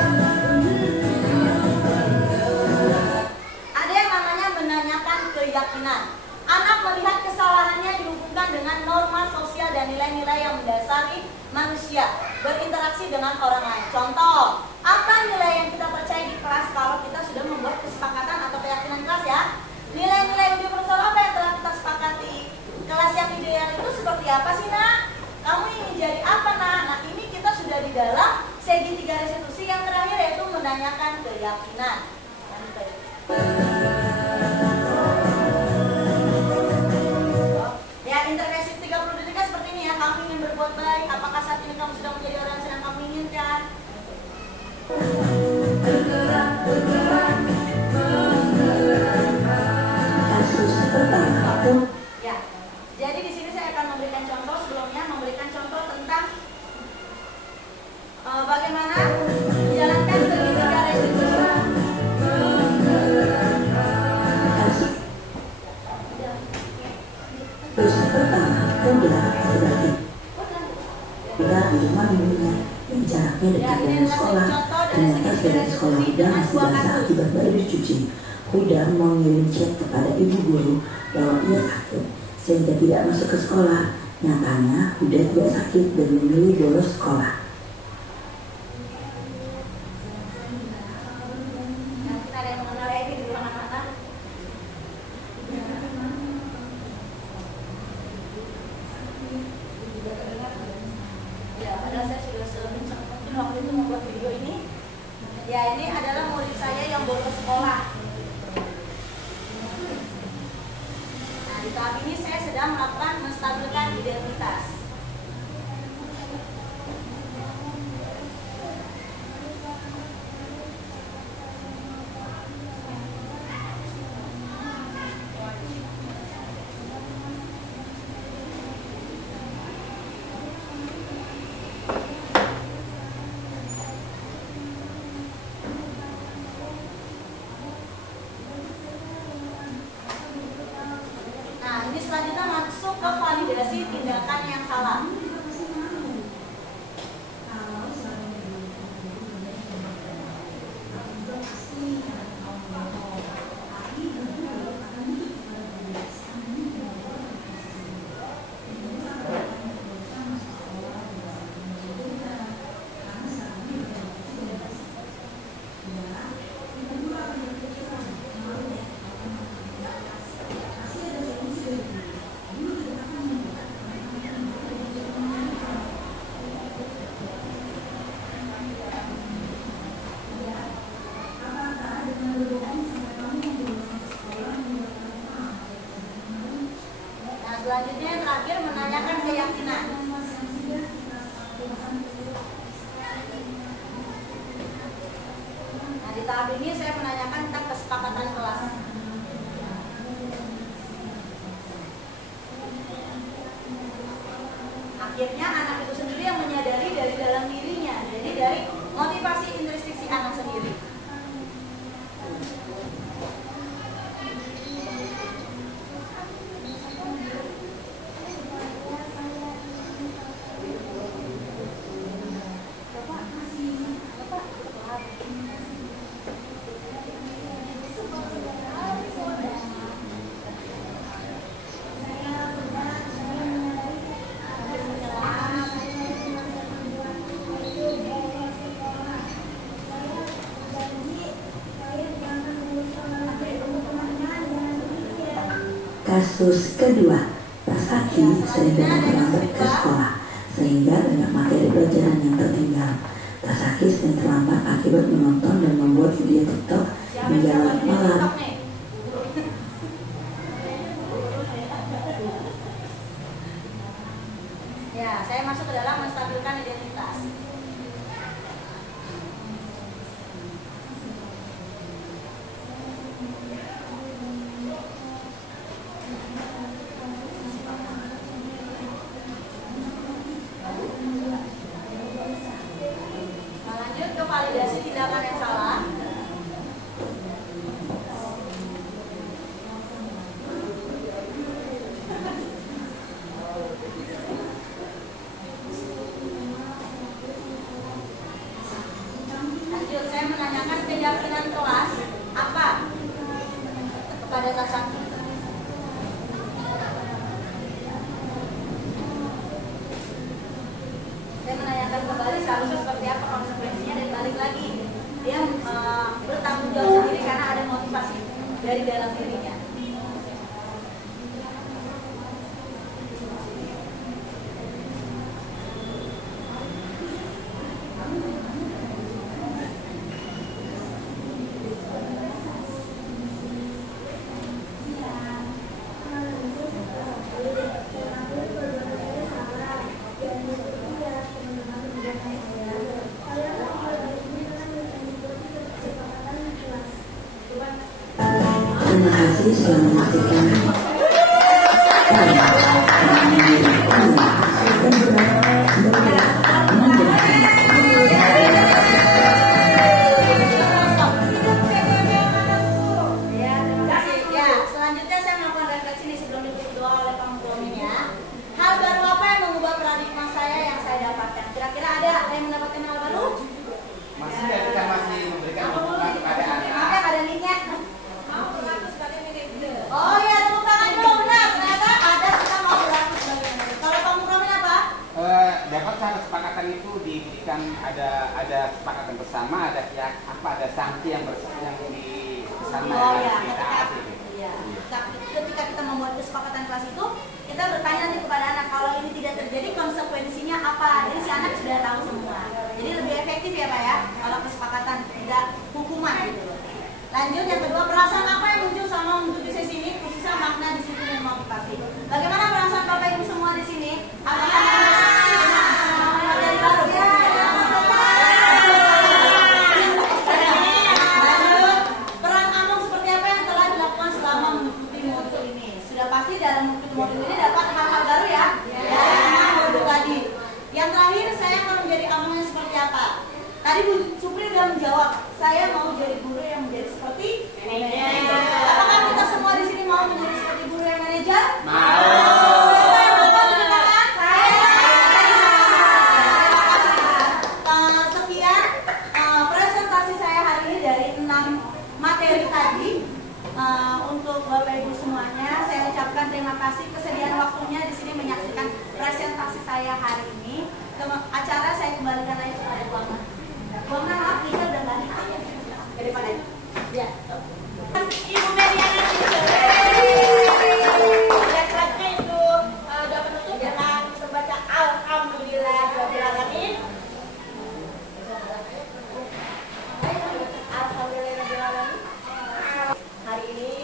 ada yang namanya menanyakan keyakinan. Anak melihat kesalahannya dihubungkan dengan norma sosial dan nilai-nilai yang mendasari manusia berinteraksi dengan orang lain. Contoh, apa nilai yang kita percaya di kelas kalau kita sudah membuat kesepakatan atau keyakinan kelas ya? Nilai-nilai universal apa yang telah kita sepakati? Kelas yang ideal itu seperti apa sih nak? Kamu ingin jadi apa nak? Nah, ini kita sudah di dalam segitiga restitusi yang terakhir yaitu menanyakan keyakinan. Ya, intervensi 30 detik seperti ini ya. Kamu ingin berbuat baik. Apakah saat ini kamu sedang menjadi orang yang sedang kamu inginkan? Ya, jadi di sini saya akan memberikan contoh sebelumnya, memberikan contoh tentang bagaimana menjalankan segitiga restitusi. Terus pertama, kedua, berarti kita di rumah dulunya yang jaraknya dekat dengan sekolah. Ternyata sepeda sekolah Huda masih basah akibat baru dicuci. Huda mengirim chat kepada ibu guru bahwa ia sakit sehingga tidak masuk ke sekolah. Nyatanya Huda tidak sakit dan memilih bolos sekolah. Ya, padahal saya sudah Ya, ini adalah murid saya yang bolos sekolah. Nah, di tahap ini saya sedang melakukan menstabilkan identitas. Selanjutnya masuk ke validasi tindakan yang salah. Selanjutnya yang terakhir menanyakan keyakinan. Nah, di tahap ini saya menanyakan tentang kesepakatan kelas. Akhirnya anak itu sendiri yang menyadari dari dalam dirinya, jadi dari motivasi intrinsik si anak sendiri. Kasus kedua, tas kaki sering terlambat ke sekolah sehingga banyak materi pelajaran yang tertinggal. Tas kaki sering terlambat akibat menonton dan membuat video TikTok hingga larut malam. Ya, saya masuk ke dalam menstabilkan identitas. Validasi tindakan yang salah. Lanjut, saya menanyakan keyakinan kelas apa kepada Tasaki. Saya menanyakan kembali seharusnya seperti apa konsekuensinya dan balik lagi dia bertanggung jawab sendiri karena ada motivasi dari dalam dirinya. Terima kasih sudah menyaksikan. Selanjutnya saya melakukan refleksi nih sebelum ditutup doa oleh pengumumannya. Hal baru apa yang mengubah paradigma saya yang saya dapatkan? Kira-kira ada yang mendapatkan hal baru? Masih ya, kita masih memberikan dukungan kepada anak. Oke, ada linknya. Oh ya, tepuk tangan dulu, benar. Ternyata ada kita mau berlaku sebagai murid. Kalau pengumuman apa? Dapat kesepakatan itu diberikan ada kesepakatan bersama, ada ada sanksi yang di bersama Oh ya, yang ditaati. iya. Ketika kita membuat kesepakatan kelas itu, kita bertanya nanti kepada anak kalau ini tidak terjadi konsekuensinya apa. Jadi si anak sudah tahu semua. Jadi lebih efektif ya Pak ya, kalau kesepakatan tidak Lanjut yang kedua, perasaan apa yang muncul sama mengikuti sesi ini, khususnya makna, disiplin dan motivasi. Bagaimana perasaan Bapak Ibu semua di sini? Apakah materi baru? Lanjut, peran Among seperti apa yang telah dilakukan selama mengikuti modul ini? Sudah pasti dalam mengikuti modul ini dapat hal-hal baru ya? Dari modul tadi. Yang terakhir, saya akan menjadi Among yang seperti apa? Tadi Bu Supri sudah menjawab, saya mau jadi guru yang menjadi seperti manajer. Apakah kita semua di sini mau menjadi seperti guru yang manajer? Sekian presentasi saya hari ini dari 6 materi tadi. Untuk Bapak Ibu semuanya, saya ucapkan terima kasih kesediaan waktunya di sini menyaksikan presentasi saya hari ini. Acara saya kembalikan lagi kepada Buangan. Buangan, maaf, kita udah nggak ada ayat daripada itu. Ya. Ibu Meriana Teacher. Dan selanjutnya itu dapat menutup dengan membaca Alhamdulillah Rabbil Alamin. Alhamdulillah Rabbil Alamin. Hari ini,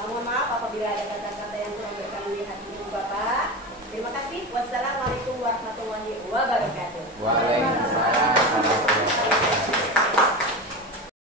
mohon maaf apabila ada kata-kata yang kurang berkenan di hati Ibu Bapak. Terima kasih. Wassalamualaikum warahmatullahi wabarakatuh. Waalaikumsalam.